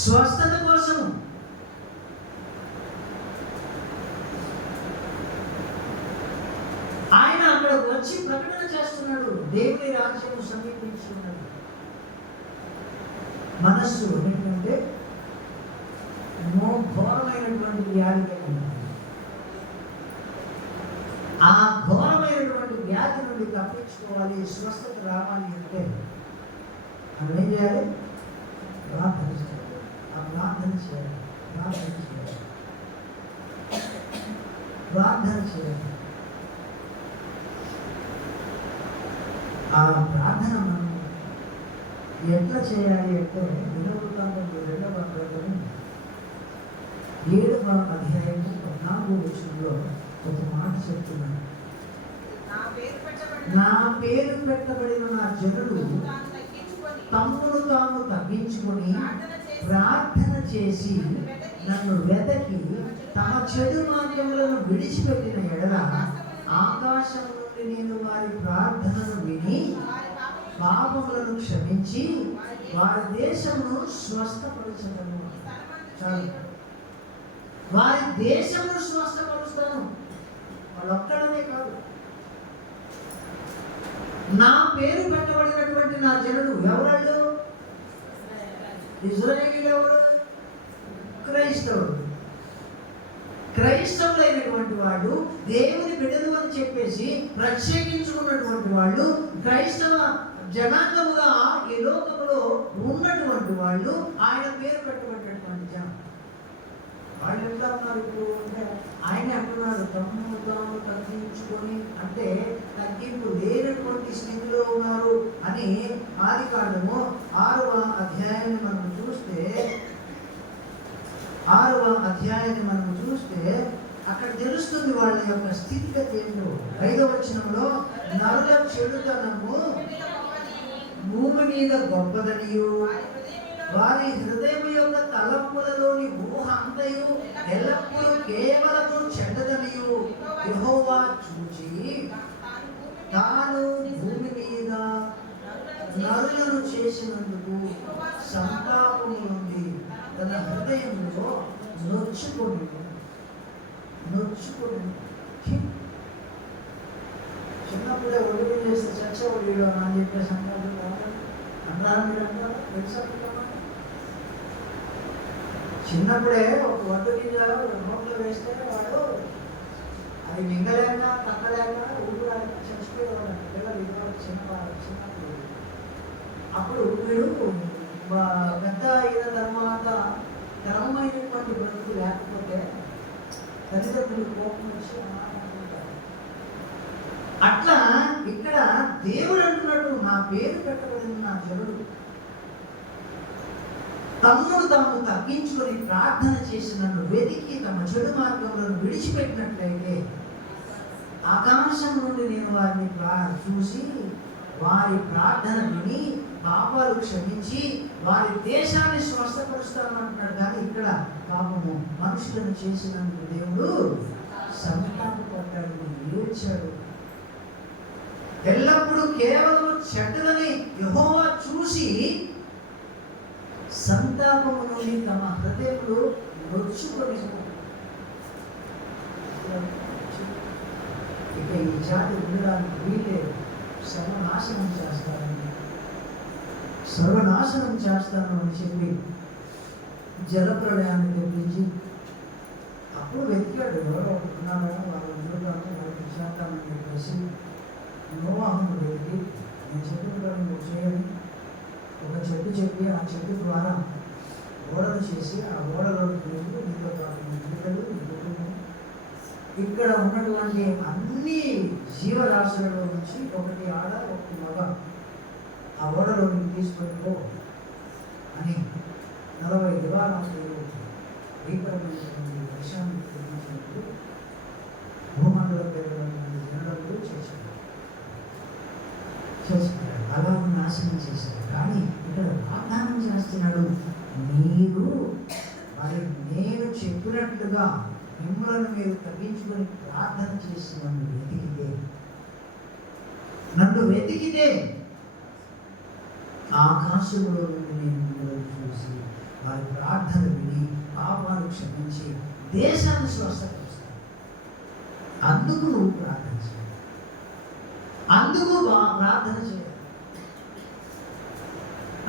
స్వస్థత కోసం ఆయన అక్కడ వచ్చి ప్రకటన చేస్తున్నాడు, దేవుని రాజ్యము సమీపించి ఉన్నది. మనస్సు ఏంటంటే ఘోరమైనటువంటి వ్యాధి ఉంది. ఆ ఘోరమైనటువంటి వ్యాధి నుండి తప్పించుకోవాలి, స్వస్థత రావాలి అంటే మనం ఏం చేయాలి? ప్రార్థన చేయాలి. ఆ ప్రార్థన చేయాలి. ఆ ప్రార్థన మనం ఎట్లా చేయాలి అంటే, దినవృత్తాంతం 2వ అధ్యాయం 7వ అధ్యాయం 14వ వచనంలో ఒక మాట చెప్తున్నాను. నా పేరు పెట్టబడిన నా జనులు తమ్మును తాము తగ్గించుకొని ప్రార్థన చేసి నన్ను వెతకి తమ చెడు మార్గములను విడిచిపెట్టిన ఎడల ఆకాశం నుండి నేను వారి ప్రార్థనను విని పాపములను క్షమించి వారి దేశమును స్వస్థపరచదను. చాలు, వారి దేశమును స్వస్థపరుస్తాను. వాళ్ళొక్కడనే కాదు, నా పేరు పెట్టబడినటువంటి నా జనుడు ఎవరు? ఇజ్రాయేలీయులు ఎవరు? క్రైస్తవులైనటువంటి వాళ్ళు, దేవుని బిడ్డలు అని చెప్పేసి ప్రత్యేకించుకున్నటువంటి వాళ్ళు, క్రైస్తవ జనాంగముగా ఈ లోకములో ఉన్నటువంటి వాళ్ళు, ఆయన పేరు పెట్టబడినటువంటి జనం. వాళ్ళు ఎట్లా ఉన్నారు ఇప్పుడు అంటే, ఆయన అంటున్నాడు తమ్మును తాము తగ్గించుకొని, అంటే తగ్గింపు లేనటువంటి స్థితిలో ఉన్నారు అని ఆదికాండము 6వ అధ్యాయాన్ని మనం చూస్తే 6వ అధ్యాయాన్ని మనం చూస్తే అక్కడ తెలుస్తుంది వాళ్ళ యొక్క స్థితిగతి ఏంటో. 5వ వచనంలో నరుల చెడుతనము భూమి మీద గొప్పదనియు వారి హృదయం యొక్క తలంపులలోని ఊహ అంతయు ఎల్లప్పుడూ కేవలము చెడ్డదనియు యెహోవా చూచి తాను భూమి మీద నరులను చేసినందుకు సంతాపము నుండి తన హృదయంలో నొచ్చుకొని చిన్నప్పుడే ఒడిని చేస్తే చచ్చ ఒడిలో అని చెప్పేసి అన్నారు అన్నారా మీరు అంటారా? తెలుసా మీకు? చిన్నప్పుడే ఒక వడ్డు గింజ నోట్లో వేస్తే వాడు అది మింగలేక తక్కలేక ఊపిరాక చచ్చిపోయేవాడు పిల్లలు ఇదివరకు చిన్నప్పుడు. అప్పుడు వీడు పెద్ద అయిన తర్వాత క్రమమైనటువంటి బ్రతుకు లేకపోతే తల్లిదండ్రులు కోపం వచ్చి అనుకుంటారు. అట్లా ఇక్కడ దేవుడు అంటున్నట్టు నా పేరు పెట్టబడిన నా జనుడు తమ్ముడు తాము తగ్గించుకొని ప్రార్థన చేసి నన్ను వెతికి తమ చెడు మార్గములను విడిచిపెట్టినట్లయితే ఆకాశం నుండి నేను వారిని చూసి వారి ప్రార్థన విని పాపాలు క్షమించి వారి దేశాన్ని స్వస్థపరుస్తాను అంటున్నాడు. కానీ ఇక్కడ పాపము మనుషులను చేసినందుకు దేవుడు సంతాపపడ్డాడు, ఏడ్చాడు. ఎల్లప్పుడూ కేవలం చెడ్డలని యెహోవా చూసి సంతాపము నుండి తమ హృదయంలో నొచ్చుకొని ఇక ఈ జాతి ఉండడానికి వీళ్ళే సర్వనాశనం చేస్తాను అని చెప్పి జలప్రళయాన్ని తెప్పించి అప్పుడు వెతికాడు. ఎవరో ఉన్నారా వాళ్ళ ఉండడానికి వాళ్ళకి చేద్దామని చెప్పేసి నోవాహును వెతికి నేను చెప్పిన పని నువ్వు చేయాలి. ఒక చెట్టు చెప్పి ఆ చెట్టు ద్వారా ఓడలు చేసి ఆ ఓడలోకి నీతో బిడ్డలు ఇక్కడ ఉన్నటువంటి అన్ని జీవరాశులలో నుంచి ఒకటి ఆడ ఒకటి మగ ఆ ఓడలోకి తీసుకొని అని 40 దివారాలు భీకరమైనటువంటి వర్షాన్ని కురిపించినప్పుడు భూమండల జనులకు చేశారు. అలా నాశనం చేశారు. కానీ ఇక్కడ వాగ్దానం చేస్తున్నాడు, మీరు మరి నేను చెప్పినట్లుగా మిమ్మల్ని మీరు తగ్గించుకొని ప్రార్థన చేసి నన్ను వెతికితే ఆకాశంలో నుండి నేను చూసి వారి ప్రార్థన విని పాపాలు క్షమించి దేశాన్ని స్వస్థపరుస్తాను. అందుకు నువ్వు ప్రార్థన చేయాలి, అందుకు ప్రార్థన చేయాలి.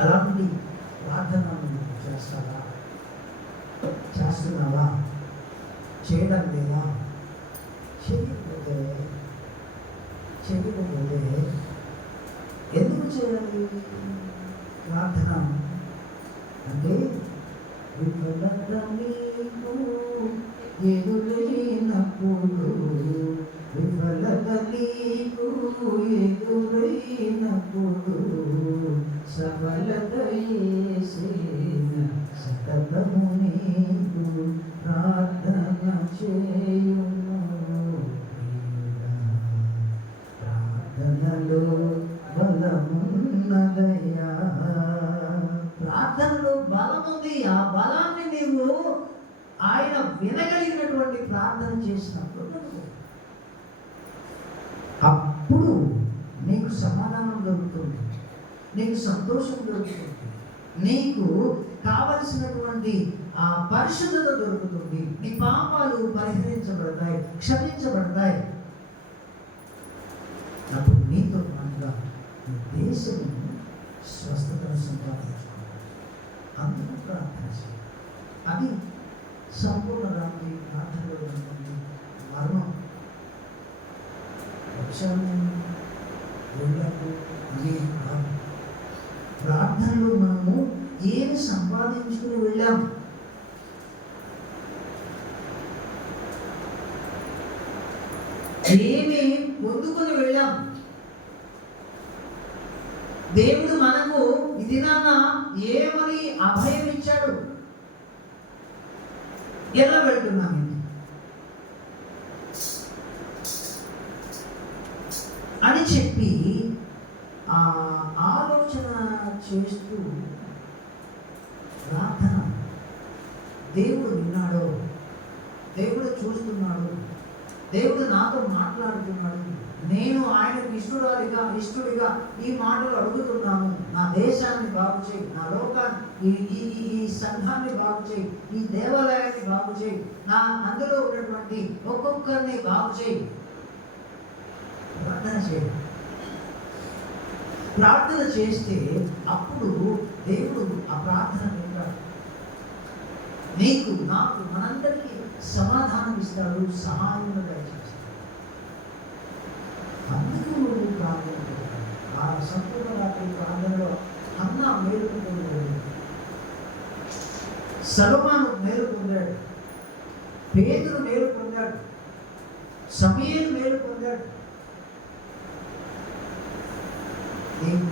అలాంటి ప్రార్థన చేస్తావా? చేస్తున్నావా? చేయడం లేదా? చేయకపోతే ఎందుకు చేయాలి ప్రార్థన అంటే విఫలత నీకు ఎదురైనప్పుడు సఫలత సతతము నీకు ప్రార్థన చేయును. ప్రార్థనలో బలమున్నదయ్యా, ప్రార్థనలో బలముంది. ఆ బలాన్ని నీవు ఆయన వినగలిగినటువంటి ప్రార్థన చేసినప్పుడు అప్పుడు నీకు సమాధానం దొరుకుతుంది, నీకు సంతోషం దొరుకుతుంది, నీకు కావలసినటువంటి ఆ పరిశుద్ధత దొరుకుతుంది, నీ పాపాలు పరిహరించబడతాయి, క్షమించబడతాయి. అప్పుడు నీతో పాటుగా నీ దేశము స్వస్థతను సంపాదించుకోవాలి. అందుకు ప్రార్థన చేయాలి. అది సంపూర్ణ రాత్రి ప్రార్థనలో ఉంటుంది మర్మం. పక్షాన్ని వెళ్ళాము అని కాదు. ప్రార్థనలో మనము ఏమి సంపాదించుకుని వెళ్ళాము, ఏమి పొందుకొని వెళ్ళాం. దేవుడు మనకు ఇది నాన్న ఏమని అభయం ఇచ్చాడు, ఎలా వెళ్తున్నాను అని చెప్పి ఆ ఆలోచన చేస్తూ ప్రార్థన, దేవుడు విన్నాడో, దేవుడు చూస్తున్నాడు, దేవుడు నాతో మాట్లాడుతున్నాడు, నేను ఆయనకు ఇష్టడిగా ఈ మాటలు అడుగుతున్నాను. నా దేశాన్ని బాగు చేయి, నా లోకాన్ని, ఈ సంఘాన్ని బాగు చేయి, ఈ దేవాలయాన్ని బాగు చేయి, నా అందులో ఉన్నటువంటి ఒక్కొక్కరిని బాగు చేయి. ప్రార్థన చేయి. ప్రార్థన చేస్తే అప్పుడు దేవుడు ఆ ప్రార్థన వింటాడు. నీకు, నాకు, మనందరికీ సమాధానం ఇస్తాడు, సహాయం దయచేస్తాడు. అందుకు నువ్వు ప్రార్థన చేయాలి. ఆ సంపూర్ణ రాత్రి ప్రార్థనలో హన్నా మేలుకు పొందాడు, సొలొమోను మేలు పొందాడు, పేతురు మేలు పొందాడు, సమూయేలు మేలు పొందాడు. నీకు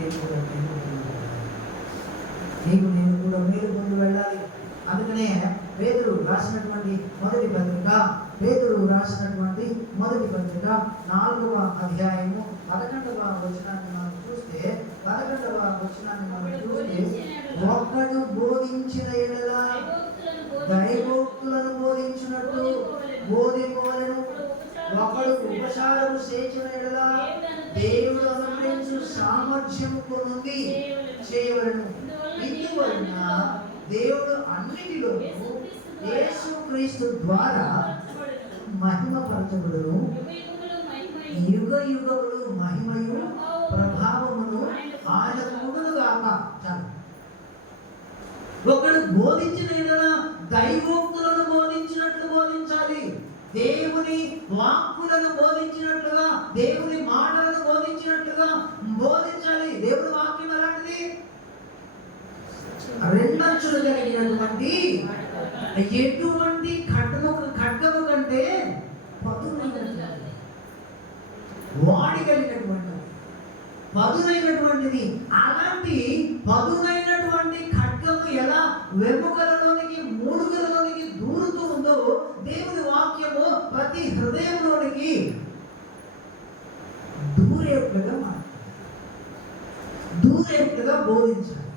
నేను కూడా మేలు పొంది వెళ్ళాలి. అందుకనే పేతురు రాసినటువంటి మొదటి పత్రిక 4వ అధ్యాయము 11వ వచనాన్ని మనం చూస్తే, ఒక్కడు బోధించిన ఎడల దైవోక్తులను బోధించినట్టు బోధింపవలెను. ఒకడు ఉపచారము చేసిన ఎడల దేవుడు అనుగ్రహించు సామర్థ్యము పొంది చేయవలెను. ఇందువలన దేవుడు అన్నిటిలోనూ యేసుక్రీస్తు ద్వారా మహిమపరచబడును. యుగ యుగములు మహిమయు ప్రభావమును ఆయనకు ఉండునుగాక. ఒకడు బోధించిన ఎడల దైవోక్తులను బోధించినట్లు బోధించాలి. దేవుని వాక్కులను బోధించినట్లుగా, దేవుని మాటలను బోధించినట్లుగా బోధించాలి. దేవుని వాక్యం ఎలాంటిది? రెండంచులు కలిగినటువంటి ఎటువంటి ఖడ్గము కంటే పదునైనటువంటిది. అలాంటి పదునైనటువంటి ఖడ్గము ఎలా వెముకలలోనికి, మూడుగలలోనికి దూరుతూ ఉందో, దేవుని వాక్యము ప్రతి హృదయంలోనికి దూరేట్లుగా బోధించాలి,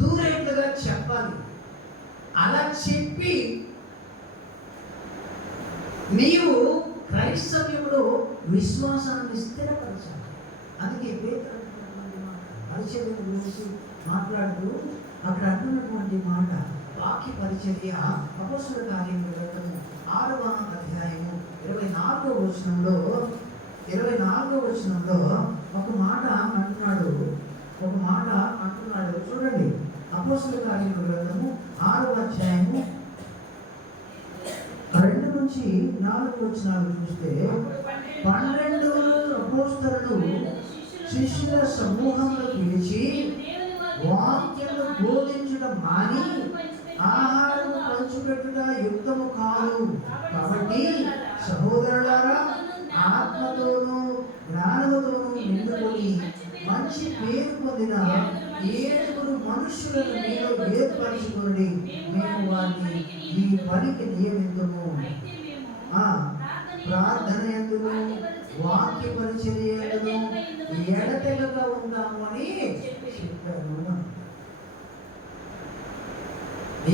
దూరేట్లుగా చెప్పాలి. అలా చెప్పి నీవు క్రైస్తవ్యంలో విశ్వాసాన్ని స్థిరపరచాలి. అందుకే పేతురు పరిచర్య గురించి మాట్లాడుతూ అక్కడ అంటున్నటువంటి మాట, వాక్య పరిచర్య అపోస్తలుల కార్యముల గ్రంథము 6వ అధ్యాయము 24వ వచనంలో ఒక మాట అంటున్నాడు. చూడండి, అపోస్తలుల కార్యముల గ్రంథము 6వ అధ్యాయము 2 నుంచి 4 వచనాలు చూస్తే, 12 అపోస్తలులు శిష్యుల సమూహంలో పిలిచి వాక్యము బోధించడం మాని ఆహారము పంచిపెట్టుట యుక్తము కాదు. కాబట్టి సహోదరులారా, ఆత్మతోనూ జ్ఞానముతోనూ నిండుకొని మంచి పేరు పొందిన 7 మనుష్యులను మీరు ఏర్పరచుకోండి. మేము వారిని ఈ పనికి నియమితము. ప్రార్థన యందును వాక్య పరిచర్య యందును ఎడతెగక ఉంటాము అని చెప్పారు.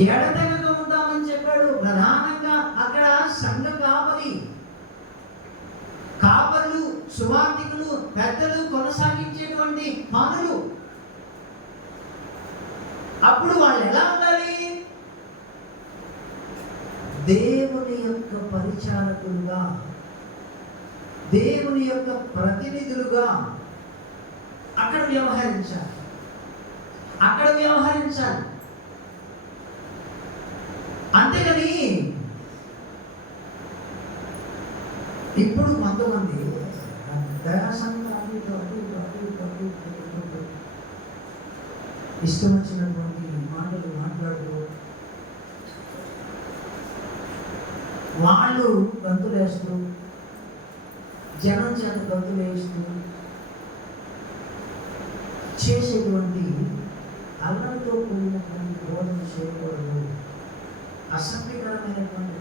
ఎడతెగక ఉంటామని చెప్పాడు. ప్రధానంగా అక్కడ సంఘ కాపరులు, సువార్థికులు, పెద్దలు కొనసాగించేటువంటి పనులు. అప్పుడు వాళ్ళు ఎలా ఉండాలి? దేవుని యొక్క పరిచారకులుగా, దేవుని యొక్క ప్రతినిధులుగా అక్కడ వ్యవహరించాలి. అంతేగాని ఇప్పుడు కొంతమంది ఇష్టం వచ్చినటువంటి మాటలు మాట్లాడుతూ వాళ్ళు గంతులేస్తూ, జనం చేత గంతులేస్తూ చేసేటువంటి అల్లంతో కూడినటువంటి బోధన చేయకూడదు. అసభ్యకరమైనటువంటి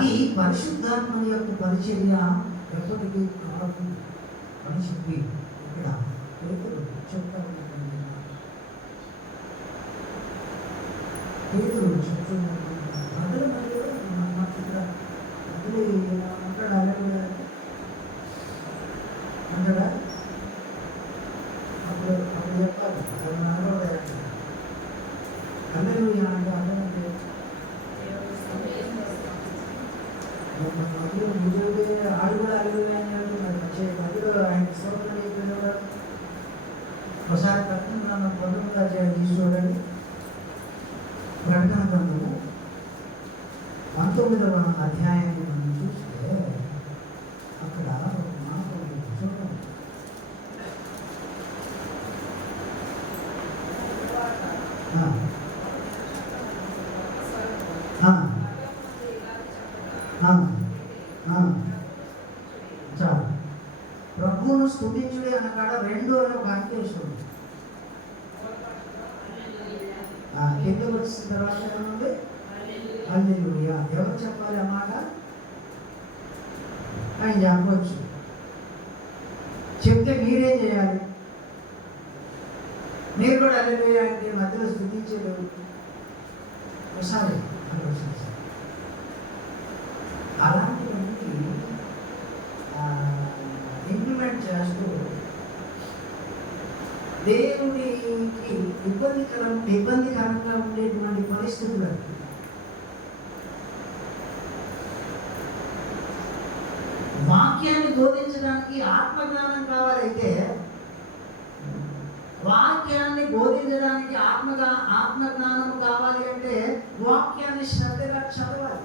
అది పరిశుద్ధాత్మ యొక్క పరిచర్య ఎప్పటికీ కాదు అని చెప్పి ఇక్కడ పేతురు చెప్తారు. పేతురు చెప్తున్నారు మొదలు మరియు మాకు ఇక్కడ మొదలు అంటాడు అలా అంటాడా అప్పుడు చెప్పాలి అది నడవలేదంట. హల్లెలూయా అంటే అర్థమంటే మధ్యలో ఆడు కూడా హల్లెలూయా అని అంటున్నారు. మధ్యలో ఆయన స్తోత్రం చెప్పిన ఒకసారి ప్రకటన 19వ అధ్యాయం తీసి చూడండి. ప్రకటన గ్రంథము 19వ అధ్యాయాన్ని మనం చూస్తే అక్కడ ఒక మాట ఉంది. చూడండి. చాలు. ప్రభువును స్తుతించుడే అనకాడ 2 అని ఒక అంకేస్తుంది. కింద వచ్చిన తర్వాత ఏముంది? హల్లెలూయా. ఎవరు చెప్పాలి ఆ మాట? ఆయన చెప్పవచ్చు. చెప్తే మీరేం చేయాలి? మీరు కూడా హల్లెలూయా అంటే మధ్యలో స్తుతించేది ఒకసారి ఆలోచించాలి. అలాంటివన్నీ ఇంప్లిమెంట్ చేస్తూ దేవునికి ఇబ్బందికరంగా ఉండేటువంటి పరిస్థితులు వాక్యాన్ని బోధించడానికి ఆత్మజ్ఞానం కావాలైతే వాక్యాన్ని బోధించడానికి ఆత్మజ్ఞానం కావాలి అంటే వాక్యాన్ని శ్రద్ధగా చదవాలి.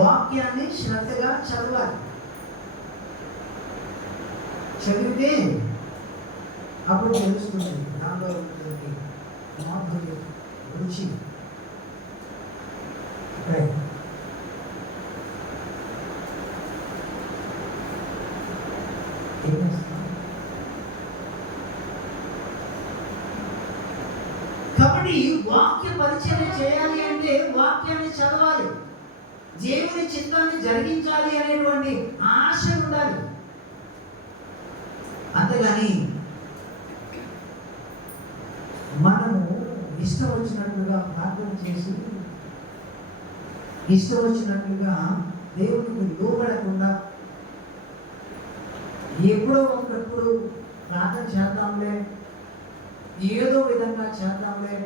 వాక్యాన్ని శ్రద్ధగా చదవాలి. చదివితే అప్పుడు తెలుస్తుంది దానిలో ఉన్నటువంటి మాధుర్యం, రుచి. కాబట్టి వాక్య పరిచయం చేయాలి అంటే వాక్యాన్ని చదవాలి. దేవుని చిత్తాన్ని జరిగించాలి అనేటువంటి ఆశ ఉండాలి. అంతేగాని మనము ఇష్టం వచ్చినట్లుగా ప్రార్థన చేసి ఇష్టం వచ్చినట్లుగా దేవునికి లోబడకుండా ఎప్పుడో ఒకప్పుడు ప్రార్థన చేద్దాంలే, ఏదో విధంగా చేద్దాంలే,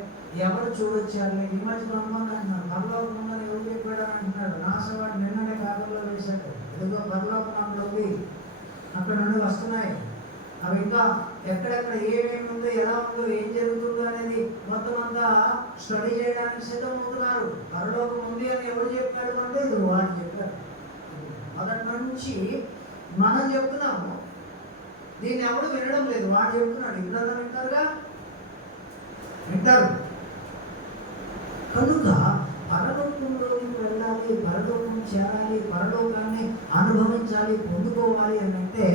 ఎవరు చూడొచ్చారులే. ఈ మధ్య అనుమానం పరలోకం ఎవరు చెప్పాడని అంటున్నాడు. నాసవాడు నిన్ననే కాలంలో వేశాడు. ఏదో పరలోకం ఉంది, అక్కడ నుండి వస్తున్నాయి. అవి ఇంకా ఎక్కడెక్కడ ఏమేమి ఉందో, ఎలా ఉందో, ఏం జరుగుతుందో అనేది మొత్తం అంతా స్టడీ చేయడానికి సిద్ధమవుతున్నారు. పరలోకం ఉంది అని ఎవరు చెప్పాడు అంటే ఇది వాళ్ళు చెప్పారు. మొదటి నుంచి మనం చెప్తున్నాము, దీన్ని ఎవరు వినడం లేదు. వాడు చెప్తున్నాడు, ఇప్పుడన్నా వింటారుగా, వింటారు. కనుక పరలోకంలోకి వెళ్ళాలి, పరలోకం చేరాలి, పరలోకాన్ని అనుభవించాలి, పొందుకోవాలి అని అంటే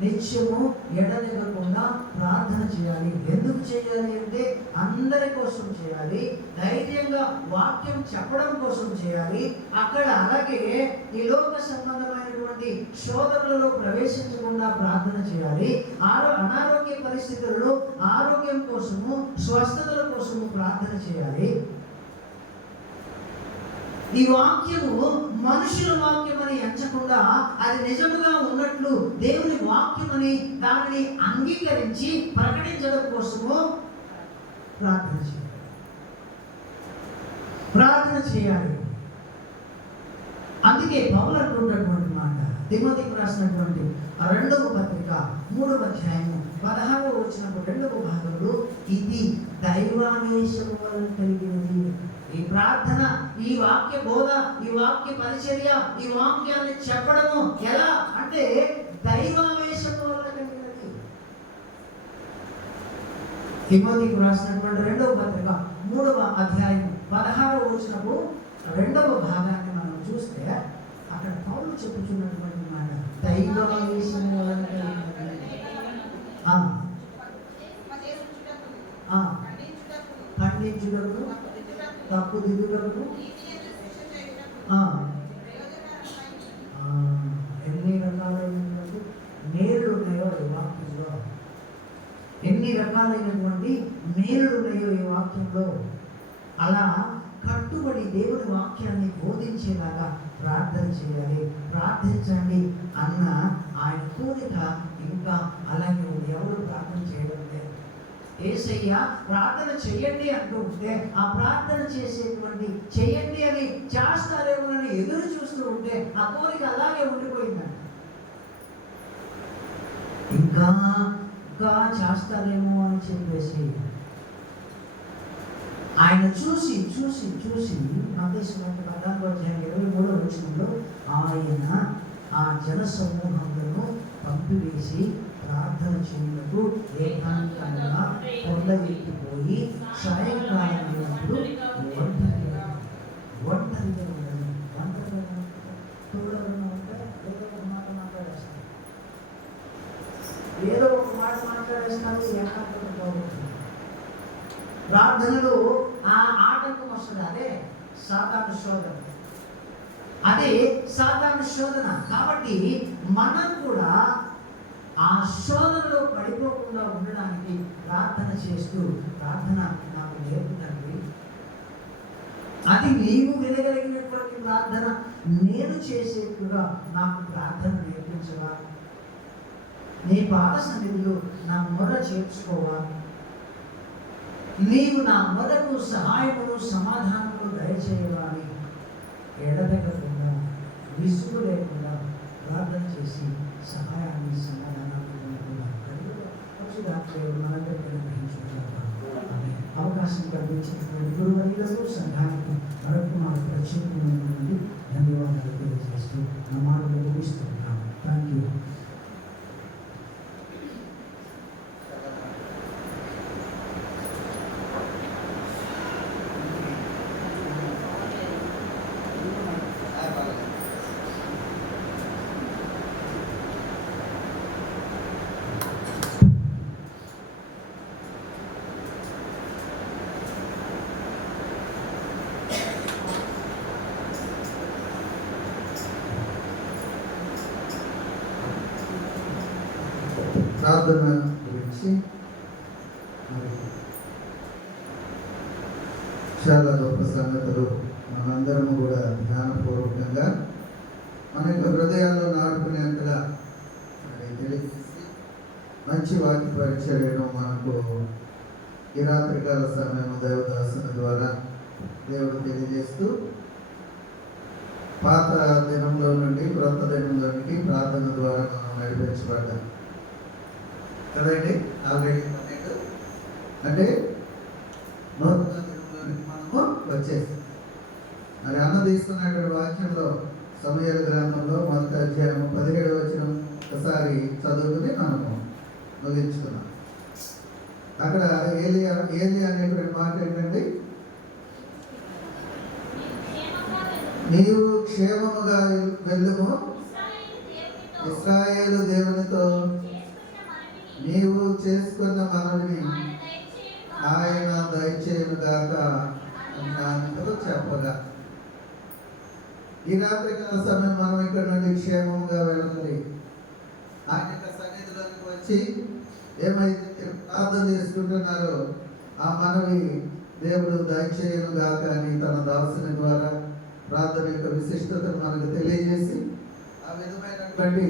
నిత్యము ఎడతెగకుండా ప్రార్థన చేయాలి. ఎందుకు చేయాలి అంటే అందరి కోసం చేయాలి, ధైర్యంగా వాక్యం చెప్పడం కోసం చేయాలి. అక్కడ అలాగే ఈ లోక సంబంధమైనటువంటి శోధనలలో ప్రవేశించకుండా ప్రార్థన చేయాలి. అనారోగ్య పరిస్థితులలో ఆరోగ్యం కోసము, స్వస్థతల కోసము ప్రార్థన చేయాలి. ఈ వాక్యము మనుషుల వాక్యం అని ఎంచకుండా అది నిజముగా ఉన్నట్లు దేవుని వాక్యం అని దానిని అంగీకరించి ప్రకటించడం కోసము ప్రార్థన చేయాలి. అందుకే పౌలు అంటున్నటువంటి మాట తిమోతికి రాసినటువంటి 2వ పత్రిక 3వ అధ్యాయము 16వ వచనపు 2వ భాగంలో ఇది దైవావేశము వలన కలిగినది. ఈ ప్రార్థన, ఈ వాక్య బోధ, ఈ వాక్య పరిచర్య, ఈ వాక్యాన్ని చెప్పడము ఎలా అంటే దైవావేశము వలన కలిగినది. తిమోతికి రాసినటువంటి 2వ పత్రిక 3వ అధ్యాయం 16వ వచనపు 2వ భాగాన్ని మనం చూస్తే అక్కడ పౌలు చెప్పుచున్నటువంటి మాట దైవావేశము వలన కలిగినది. ఖండించుటకు, తప్పు దిద్దుటకు, ఆ, ఆ, ఎన్ని రకాలైనటువంటి మేలులు ఉన్నాయో ఈ వాక్యంలో, ఎన్ని రకాలైనటువంటి మేలులు ఉన్నాయో ఈ వాక్యంలో. అలా కట్టుబడి దేవుని వాక్యాన్ని బోధించేలాగా ప్రార్థన చేయాలి, ప్రార్థించండి అన్న ఆయన కోరిక ఇంకా అలాగే ఉంది. ఎవరు ప్రార్థన చేయడం లేదు. యేసయ్య ప్రార్థన చేయండి అంటూ ఉంటే ఆ ప్రార్థన చేయండి అని చేస్తారేమోనని ఎదురు చూస్తూ ఉంటే ఆ కోరిక అలాగే ఉండిపోయిందంట. ఇంకా చేస్తారేమో అని చెప్పేసి ఆయన చూసి మత్తయి 14:23 వచనంలో ఆయన ఆ జన సమూహములను పంపివేసి ప్రార్థన చేయటకు ఏకాంతంగా కొండ ఎక్కిపోయి సాయంకాలం అయినప్పుడు ఒంటరిగా ఉండాలి. ఏదో ఒక మాట మాట్లాడేస్తారు, ఏకాంతం బాగుంటుంది. ప్రార్థనలో ఆ ఆటంకం వస్తుంది. అదే సాతాను శోధన, అదే సాతాను శోధన. కాబట్టి మనం కూడా ఆ శోధనలో పడిపోకుండా ఉండడానికి ప్రార్థన చేస్తూ, ప్రార్థన నాకు నేర్పుతండి, అది నీవు వినగలిగినటువంటి ప్రార్థన నేను చేసేట్టుగా నాకు ప్రార్థన నేర్పించవా, నీ పాద సన్నిధిలో నా మొర చేర్చుకోవా, నీవు నా మొరకు సహాయమును సమాధానమును దయచేయవా అని ఎడతెగకుండా విసుగు లేకుండా ప్రార్థన చేసి సహాయాన్ని సమాధానాన్ని మనందరికీ అవకాశం కల్పించినటువంటి గురువులకు సంఘానికి మరొక మాట ప్రత్యేకమైనటువంటి ధన్యవాదాలు తెలియజేస్తూ నా మాటలు ముగిస్తున్నాను. Thank you. ప్రార్థన గురించి చాలా గొప్ప సంగతులు మనందరం కూడా ధ్యానపూర్వకంగా మన యొక్క హృదయాల్లో నాటుకునేంతగా తెలియజేసి మంచి వాక్య పరిచయం మనకు ఈ రాత్రికాల సమయం దేవదాసుని ద్వారా దేవుడు తెలియజేస్తూ పాత దినంలో నుండి క్రొత్త దినంలోనికి ప్రార్థన ద్వారా మనం నడిపించబడ్డాం కదండి. ఆల్రెడీ అంటే నూతన దినంలోనికి మనము వచ్చేసి మరి అన్న తీసుకున్నటువంటి వాక్యంలో సమూయేలు గ్రంథంలో మొదటి అధ్యాయం 17వ వచనం ఒకసారి చదువుకుని మనము ముగించుకున్నాం. అక్కడ ఏలి అనేటువంటి మాట ఏంటండి, నీవు క్షేమముగా వెళ్ళుము, ఇశ్రాయేలు దేవునితో నీవు చేసుకున్న మనల్ని ఆయన దయచేయును గాక అన్నాతో చెప్పగా, ఈ రాత్రికాల సమయం మనం ఇక్కడ నుండి క్షేమంగా వెళ్ళాలి. ఆయన యొక్క సన్నిధిలోకి వచ్చి ఏమైతే ప్రార్థన చేసుకుంటున్నారో ఆ మనవి దేవుడు దయచేయును గాక అని తన దాసుని ద్వారా ప్రార్థన యొక్క విశిష్టతను మనకు తెలియజేసి ఆ విధమైనటువంటి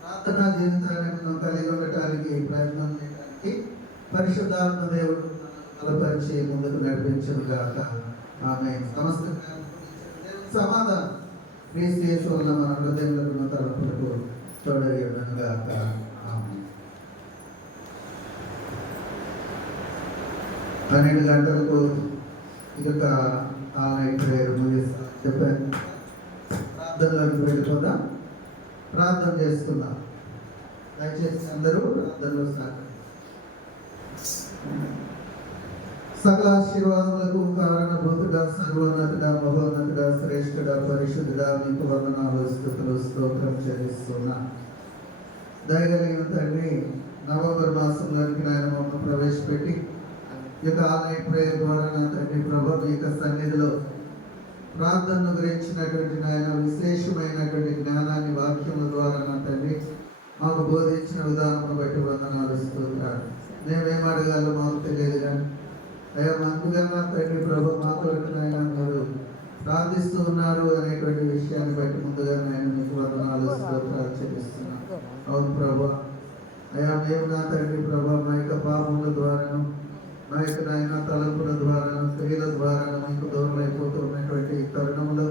ప్రార్థనా జీవితాన్ని మనం కలిగి ఉండటానికి ప్రయత్నం చేయడానికి పరిశుద్ధాత్మ దేవుడు బలపరిచి ముందుకు నడిపించను గాక. ఆమె సమస్త సమాధానం క్రీస్తు యేసు వల్ల మన హృదయంలో తలపులకు తోడయ్యను గాక. ఆమె 12 గంటలకు ఇక ఆన్లైన్ ప్రేయర్ ముగిస్తా చెప్పాను. ప్రార్థనలోకి వెళ్ళిపోదాం, ప్రార్థన చేసుకుందాం. దయచేసి అందరూ ప్రార్థనలో సకల ఆశీర్వాదములకు కారణభూతుడా, సర్వోన్నతుడా, మహోన్నతుడా, శ్రేష్ఠుడా, పరిశుద్ధుడా, మీకు వందనాలు, స్తుతులు, స్తోత్రం చెల్లిస్తున్నా. దయగలిగిన తండ్రి, నవంబర్ మాసంలోనికి నాయన మమ్మల్ని ప్రవేశపెట్టి ఈ యొక్క ఆన్లైన్ ప్రేయర్ ద్వారా నా తండ్రి ప్రభు మీ యొక్క సన్నిధిలో ప్రార్థనను గురించినటువంటి నాయన విశేషమైనటువంటి జ్ఞానాన్ని వాక్యముల ద్వారా నా తండ్రి మాకు బోధించిన విధానం బట్టి వందనాలు స్తోత్రాలు. మేమేం అడగాలో మాకు తెలియదు కానీ అయ్యా మాకుగా నా తండ్రి ప్రభు మా కొరకు నాయన మీరు ప్రార్థిస్తూ ఉన్నారు అనేటువంటి విషయాన్ని బట్టి ముందుగా నేను మీకు వందనాలు స్తోత్రాలు చెల్లిస్తున్నాను. అవును ప్రభు, అయ్యా మేము నా తండ్రి ప్రభు మా యొక్క పాపముల ద్వారాను మా యొక్క నాయన తలంపుల ద్వారాను క్రియల ద్వారాను మీకు దూరం అయిపోతూ ఉన్నటువంటి ఈ తరుణంలో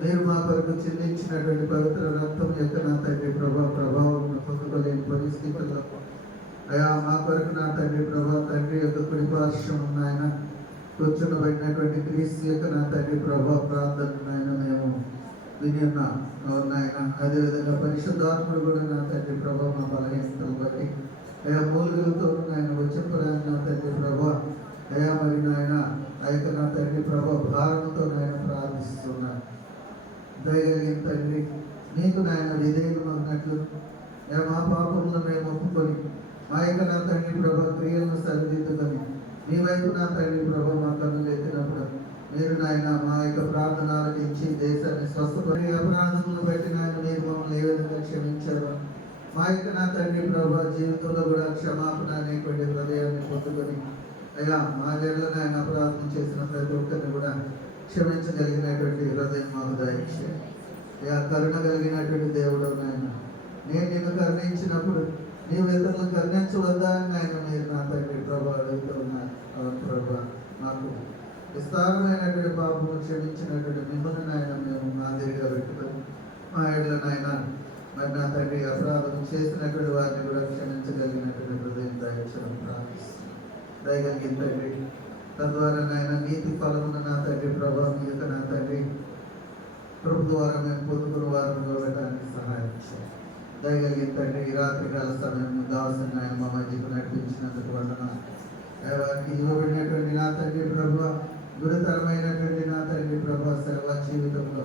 మీరు మా కొరకు చెల్లించినటువంటి పవిత్ర రక్తం యొక్క నా తండ్రి ప్రభావం పొందుకోలేని పరిస్థితుల్లో అయ్యా మా కొరకు నా తండ్రి తండ్రి యొక్క కుడి పార్శ్వం నాయన కూర్చుండబడినటువంటి క్రీస్తు యొక్క నా తండ్రి ప్రార్థన నాయన మేము విని ఉన్నాం. అవును నాయన, అదేవిధంగా పరిశుద్ధాత్ముడు కూడా నా తండ్రి మా బలహీనతలు బట్టి అయా మూలుగులతో నాయన వచ్చేపురాన్ని నా తండ్రి అయా మరి నాయన ఆ యొక్క నా తండ్రి భారంతో నాయన ప్రార్థిస్తున్నాను. దయగలిగిన తండ్రి నీకు నాయన విధేయులు అన్నట్లు మా పాపములను మేము ఒప్పుకొని మా యొక్క నా తండ్రి క్రియలను సరిదిద్దుకొని మీ వైపు నా తండ్రి మా కన్నులు ఎత్తినప్పుడు మీరు నాయన మా యొక్క ప్రార్థన ఆలకించి దేశాన్ని స్వస్థపడి అపరాధములను బట్టి నాయన మీరు మమ్మల్ని ఏ విధంగా క్షమించారు. మా యొక్క నా తండ్రి జీవితంలో కూడా క్షమాపణ అనేటువంటి హృదయాన్ని పొందుకొని అయ్యా మా జడ్ల నాయన అపరాధం చేసిన ప్రతి ఒక్కరిని కూడా క్షమించగలిగినటువంటి హృదయం మాకు దయచేయండి. అయ్యా కరుణ కలిగినటువంటి దేవుడు నాయన, నేను నిన్ను కరుణించినప్పుడు నీవు ఇతరులను కరుణించవద్దా అని ఆయన మీరు నా తండ్రి అడుగుతూ ఉన్నారు. అవును మాకు విస్తారమైనటువంటి పాపము క్షమించినటువంటి మిమ్మల్ని నాయన మేము మాదిరిగా పెట్టుకొని మా ఏళ్ళ నాయన మరి నా తండ్రి అపరాధం చేసినటువంటి వారిని కూడా క్షమించగలిగినటువంటి హృదయం దయచడం ప్రార్థిస్తున్నాం. దయగలిగిన తండ్రి తద్వారా నాయన నీతి ఫలమున నా తండ్రి మీ యొక్క నా తండ్రి కృప ద్వారా మేము పొందుకున్న వారిని వెళ్ళడానికి సహాయం చేయండి. దయగలిగిన తండ్రి ఈ రాత్రికాల సమయం దావసం ఆయన మా మధ్యకు నడిపించినందుకు వందనాలు. వారికి ఇవ్వబడినటువంటి నా తండ్రి గురుతరమైనటువంటి నా తండ్రి సేవా జీవితంలో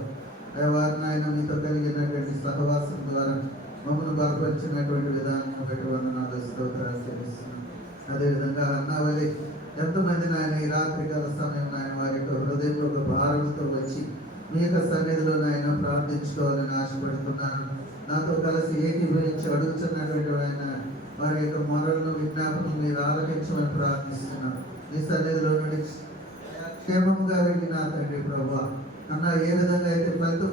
వారిని ఆయన మీతో కలిగినటువంటి సహవాసం ద్వారా మమ్మల్ని బలపరిచినటువంటి విధానం బట్టి వందనాలు స్తోత్రాలు చెల్లిస్తున్నాం. అదేవిధంగా అన్నావలి ఎంతమంది నాయన ఈ రాత్రికాల సమయం నాయన వారి యొక్క హృదయంలో ఒక భారంతో వచ్చి మీ యొక్క సన్నిధిలో నాయన ప్రార్థించుకోవాలని ఆశపడుతున్నాను. నాతో కలిసి ఏకీభవించి అడుగుతున్నటువంటి ఆయన వారి యొక్క మొరలను విజ్ఞాపనలు మీరు ఆలకించమని ప్రార్థిస్తున్నాను. ఈ సన్నిధిలో నుండి క్షేమంగా వెళ్ళి నా తండ్రి అన్న ఏ విధంగా అయితే ఫలితం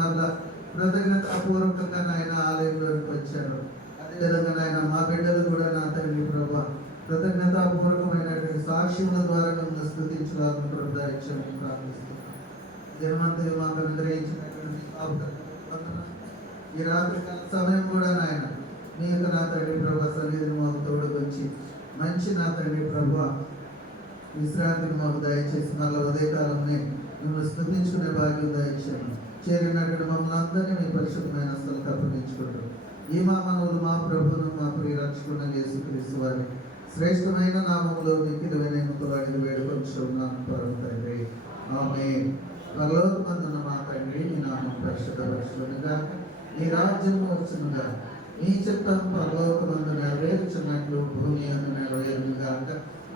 మళ్ళా కృతజ్ఞతాపూర్వకంగా నాయన ఆలయంలోకి వచ్చారు, అదేవిధంగా నాయన మా బిడ్డలు కూడా నా తండ్రి కృతజ్ఞతాపూర్వకమైనటువంటి సాక్ష్యముల ద్వారా మిమ్మల్ని స్తుతించడానికి ప్రార్థిస్తున్నాను. జనమంతరి మాకు అనుగ్రహించినటువంటి ఈ రాత్రి సమయం కూడా నాయన మీ యొక్క నా తండ్రి సన్నిధిని మాకు తోడుకొచ్చి మంచి నా తండ్రి విశ్రాంతిని మాకు దయచేసి మళ్ళీ ఉదయకాలంలో మిమ్మల్ని స్తుతించుకునే భాగ్యం దయచేయండి. చేరినటువంటి మమ్మల్ని అందరినీ మీ పరిశుద్ధమైన స్థలం అర్పించుకుంటూ ఈ మా మనవులు మా ప్రభువును మా ప్రియ రక్షకున్న యేసుక్రీస్తు వారి శ్రేష్టమైన నామములో మీకు వినయముతో అడిగి వేడుకొంచున్నాం పరమ తండ్రి, ఆమేన్. పరలోకమందున్న మా తండ్రి, మీ నామం పరిశుద్ధపరచుకొనుగా, నీ రాజ్యం వచ్చునుగా, నీ చిత్తం పరలోకమందు నెరవేర్చున్నట్లు భూమి అందు నెరవేరునుగాక.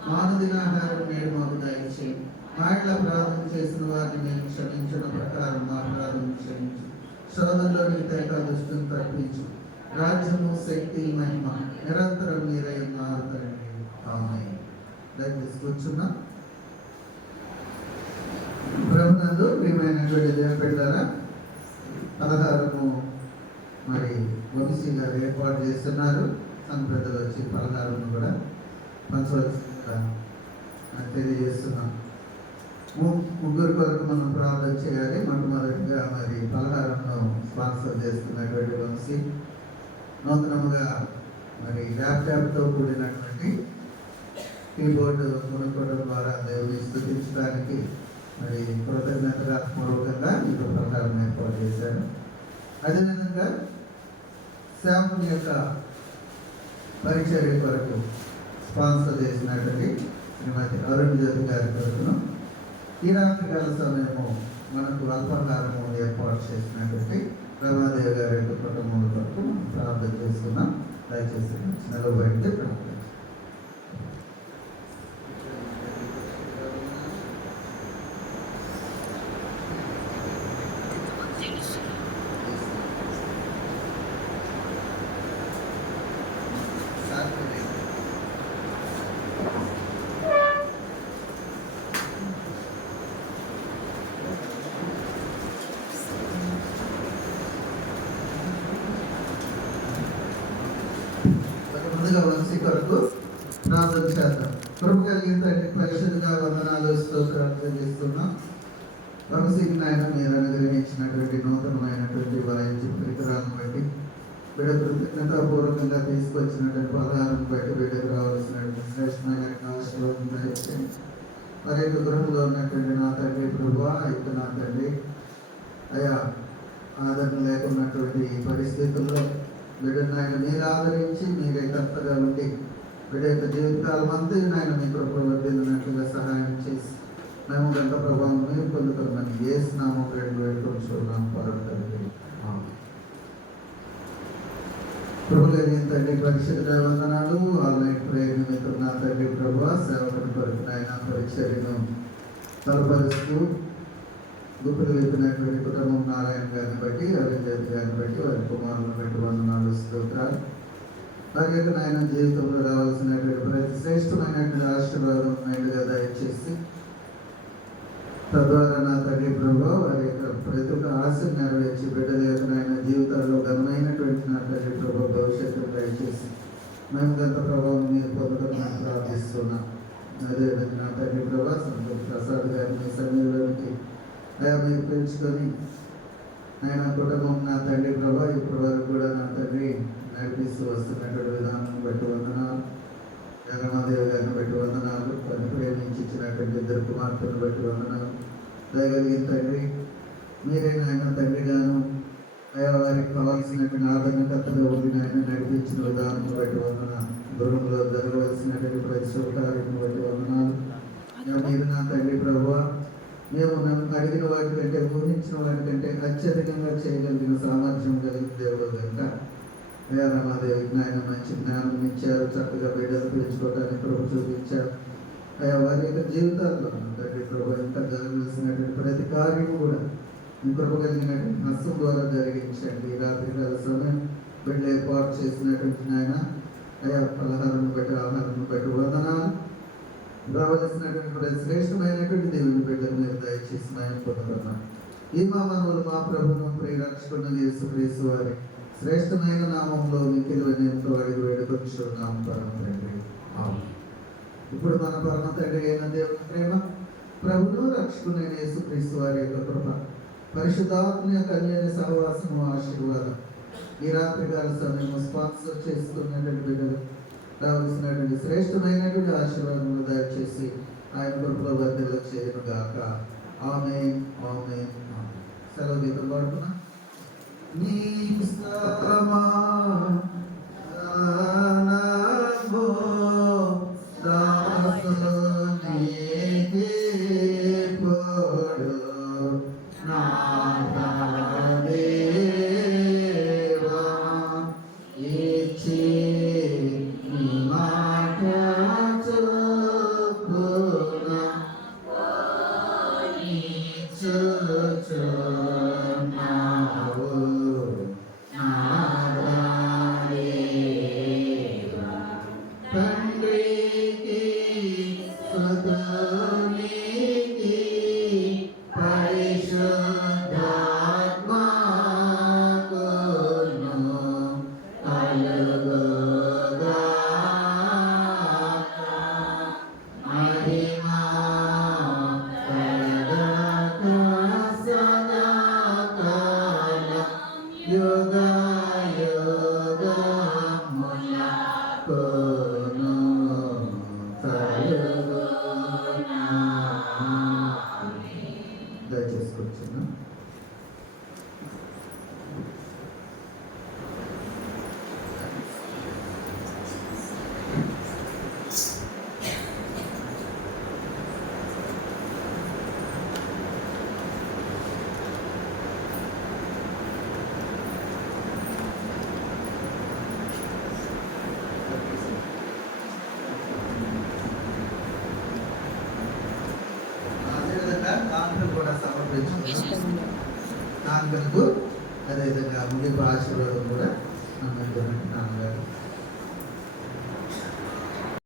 మానదినాహారం నేడు మాకు దయచేయి. మా ఇంట్లో అపరాధం చేసిన వారిని మేము క్షమించిన ప్రకారం మా అపరాధం క్షమించు. శోధనలోనికి తేక దుష్టుని తప్పించు. రాజ్యము, శక్తి, మహిమ నిరంతరం మీరై ఉన్నారు తండ్రి, ఆమేన్. దయచేసి కూర్చున్నా. ప్రభునందు ప్రియమైనటువంటి దేవుని బిడ్డలారా, పలహారము మరి వంశీ గారు ఏర్పాటు చేస్తున్నారు. సంఘ పెద్దలు వచ్చి పలహారము కూడా పంచవలసిందిగా తెలియజేస్తున్నాం. ముగ్గురు కొరకు మనం ప్రార్థన చేయాలి. మొట్టమొదటిగా మరి పలహారంను స్పాన్సర్ చేస్తున్నటువంటి వంశీ నూతనముగా మరి ల్యాప్టాప్తో కూడినటువంటి కీబోర్డు కొనుక్కోవడం ద్వారా దేవుని స్తుతించడానికి మరి కృతజ్ఞతగా పూర్వకంగా ఈ ప్రకారం ఏర్పాటు చేశారు. అదేవిధంగా శాంపుల్ యొక్క పరిచర్య కొరకు స్పాన్సర్ చేసినటువంటి శ్రీమతి అరుణ్ జ్యోతి గారి కొరకును ఈ రాత్రికాల సమయము మనకు అల్పాహారము ఏర్పాటు చేసినటువంటి రమాదేవి గారి యొక్క కుటుంబం కొరకు మనం ప్రార్థన చేస్తున్నాం. దయచేసి నిలబడి ప్రార్థన. ముందుగా వంశీ కొరకు ప్రార్థన చేద్దాం. కృప కలిగిన తండ్రి, పరిశుద్ధంగా వందనాలు స్తోత్రాలు చెల్లిస్తున్నాం. వంశీకి నాయన మీరు అనుగ్రహించినటువంటి నూతనమైనటువంటి వాయించి పరికరాలను బట్టి బిడ్డ కృతజ్ఞతాపూర్వకంగా తీసుకొచ్చినటువంటి పలహారం బట్టి బిడ్డకు రావాల్సినటువంటి శ్రేష్టమైన ఆశీర్వాదం దయచేయండి. మరి యొక్క గృహంలో ఉన్నటువంటి నా తండ్రి ప్రభువా, ఇక నా తండ్రి అయా ఆదరణ లేకున్నటువంటి ఈ పరిస్థితుల్లో బిడ్డను ఆయన మీరు ఆదరించి మీరే కర్తగా ఉండి బిడ్డ యొక్క జీవితాల మంది ఆయన మీ కృప వర్ధిల్లినట్లుగా సహాయం చేసి మేము గంట ప్రభావం మీరు పొందుతామని ఏ స్నామం రెండు వేడుకొంచున్నాం పరంతండి. ప్రభుత్వ తండ్రి పరిశుద్ధ వందనాలు. ఆన్లైన్ ప్రేమ మిత్రులు నా తండ్రి ప్రభు సేవకుని కొరకు ఆయన పరిచర్యను బలపరుస్తూ గుప్పులు వెళ్తున్నటువంటి కుటుంబం నారాయణ గారిని బట్టి, అరుణ్జతి గారిని బట్టి, వారి కుమారులను బట్టి వందనాలు స్తోత్రాలు. వారి యొక్క నాయన జీవితంలో రావాల్సినటువంటి ప్రతి శ్రేష్టమైనటువంటి ఆశీర్వాదం మైండ్గా దయచేసి తద్వారా నా తండ్రి ప్రభు వారి యొక్క ప్రతి ఒక్క ఆశను నెరవేర్చి బిడ్డల యొక్క నాయన జీవితాల్లో ఘనమైనటువంటి నా తండ్రి ప్రభు భవిష్యత్తును దయచేసి మేము గత ప్రభావం మీరు పొందడం ప్రార్థిస్తున్నాం. అదేవిధంగా నా తండ్రి ప్రభు సంతోష్ ప్రసాద్ గారిని సమయంలోనికి అయా మీరు పెంచుకొని ఆయన కుటుంబం నా తండ్రి ప్రభా ఇప్పటి వరకు కూడా నా తండ్రి నడిపిస్తూ వస్తున్నటువంటి విధానం బట్టి వందనాలు. జగన్మాదేవి గారిని బట్టి వందనాలు. పని ప్రేమించి ఇచ్చినటువంటి ఇద్దరు కుమార్తెను బట్టి వందనాలు. దయగలిగిన తండ్రి మీరే నాయన తండ్రిగాను అయా వారికి కావాల్సినటువంటి ఆదరణకర్తగా ఉండి నాయన నడిపించిన విధానం బట్టి వందనాలు. గృహంలో జరగవలసినటువంటి ప్రతి శుభకార్యం బట్టి వందనాలు. మీరు నా తండ్రి ప్రభువా మేము నన్ను అడిగిన వాటి కంటే ఊహించిన వాటి కంటే అత్యధికంగా చేయగలిగిన సామర్థ్యం కలిగిన దేవుడు కనుక అయ్యా రమాదేవి నాయన మంచి జ్ఞానం ఇచ్చారు. చక్కగా బిడ్డలు పిలుచుకోవడానికి ప్రభు చూపించారు. అయ్యా వారి యొక్క జీవితాల్లో తండ్రి ప్రభు ఇంకా జరగవలసినటువంటి ప్రతి కార్యము కూడా మీ కృప కలిగినటువంటి హస్తం ద్వారా జరిగించండి. రాత్రికాల సమయం బిడ్డలు ఏర్పాటు చేసినటువంటి నాయన అయ్యా పలహారం బట్టి ఆహారం బట్టి వందనాలు. రావలసినటువంటి శ్రేష్టమైనటువంటి దేవుని బిడ్డలు మీరు దయచేసి మేము పొందుతున్నాం. ఈ మా మనవులు మా ప్రభుత్వం ప్రియరక్షకున్న యేసుక్రీస్తు వారి శ్రేష్టమైన నామంలో మిక్కిలివనేంతో అడిగి వేడుకొచ్చున్నాం పరమ తండ్రి. ఇప్పుడు మన పరమ తండ్రి అయిన దేవుని ప్రేమ, ప్రభును రక్షకున్న యేసుక్రీస్తు వారి యొక్క కృప, పరిశుద్ధాత్మ యొక్క అన్యోన్య సహవాసము ఆశీర్వాదం ఈ రాత్రికాల సమయం స్పాన్సర్ చేసుకున్నటువంటి బిడ్డలు రావాల్సినటువంటి శ్రేష్టమైనటువంటి ఆశీర్వాదములు దయచేసి ఆయన కృపలో వర్ధిల్ల చేయను గాక. ఆమేన్, ఆమేన్, ఆమేన్. సెలవు గీతం పాడుకున్నా. నీ దయచేసుకొచ్చున్నాం. నాన్నకు అదేవిధంగా ముగింపు ఆశీర్వాదం కూడా నాన్నగారు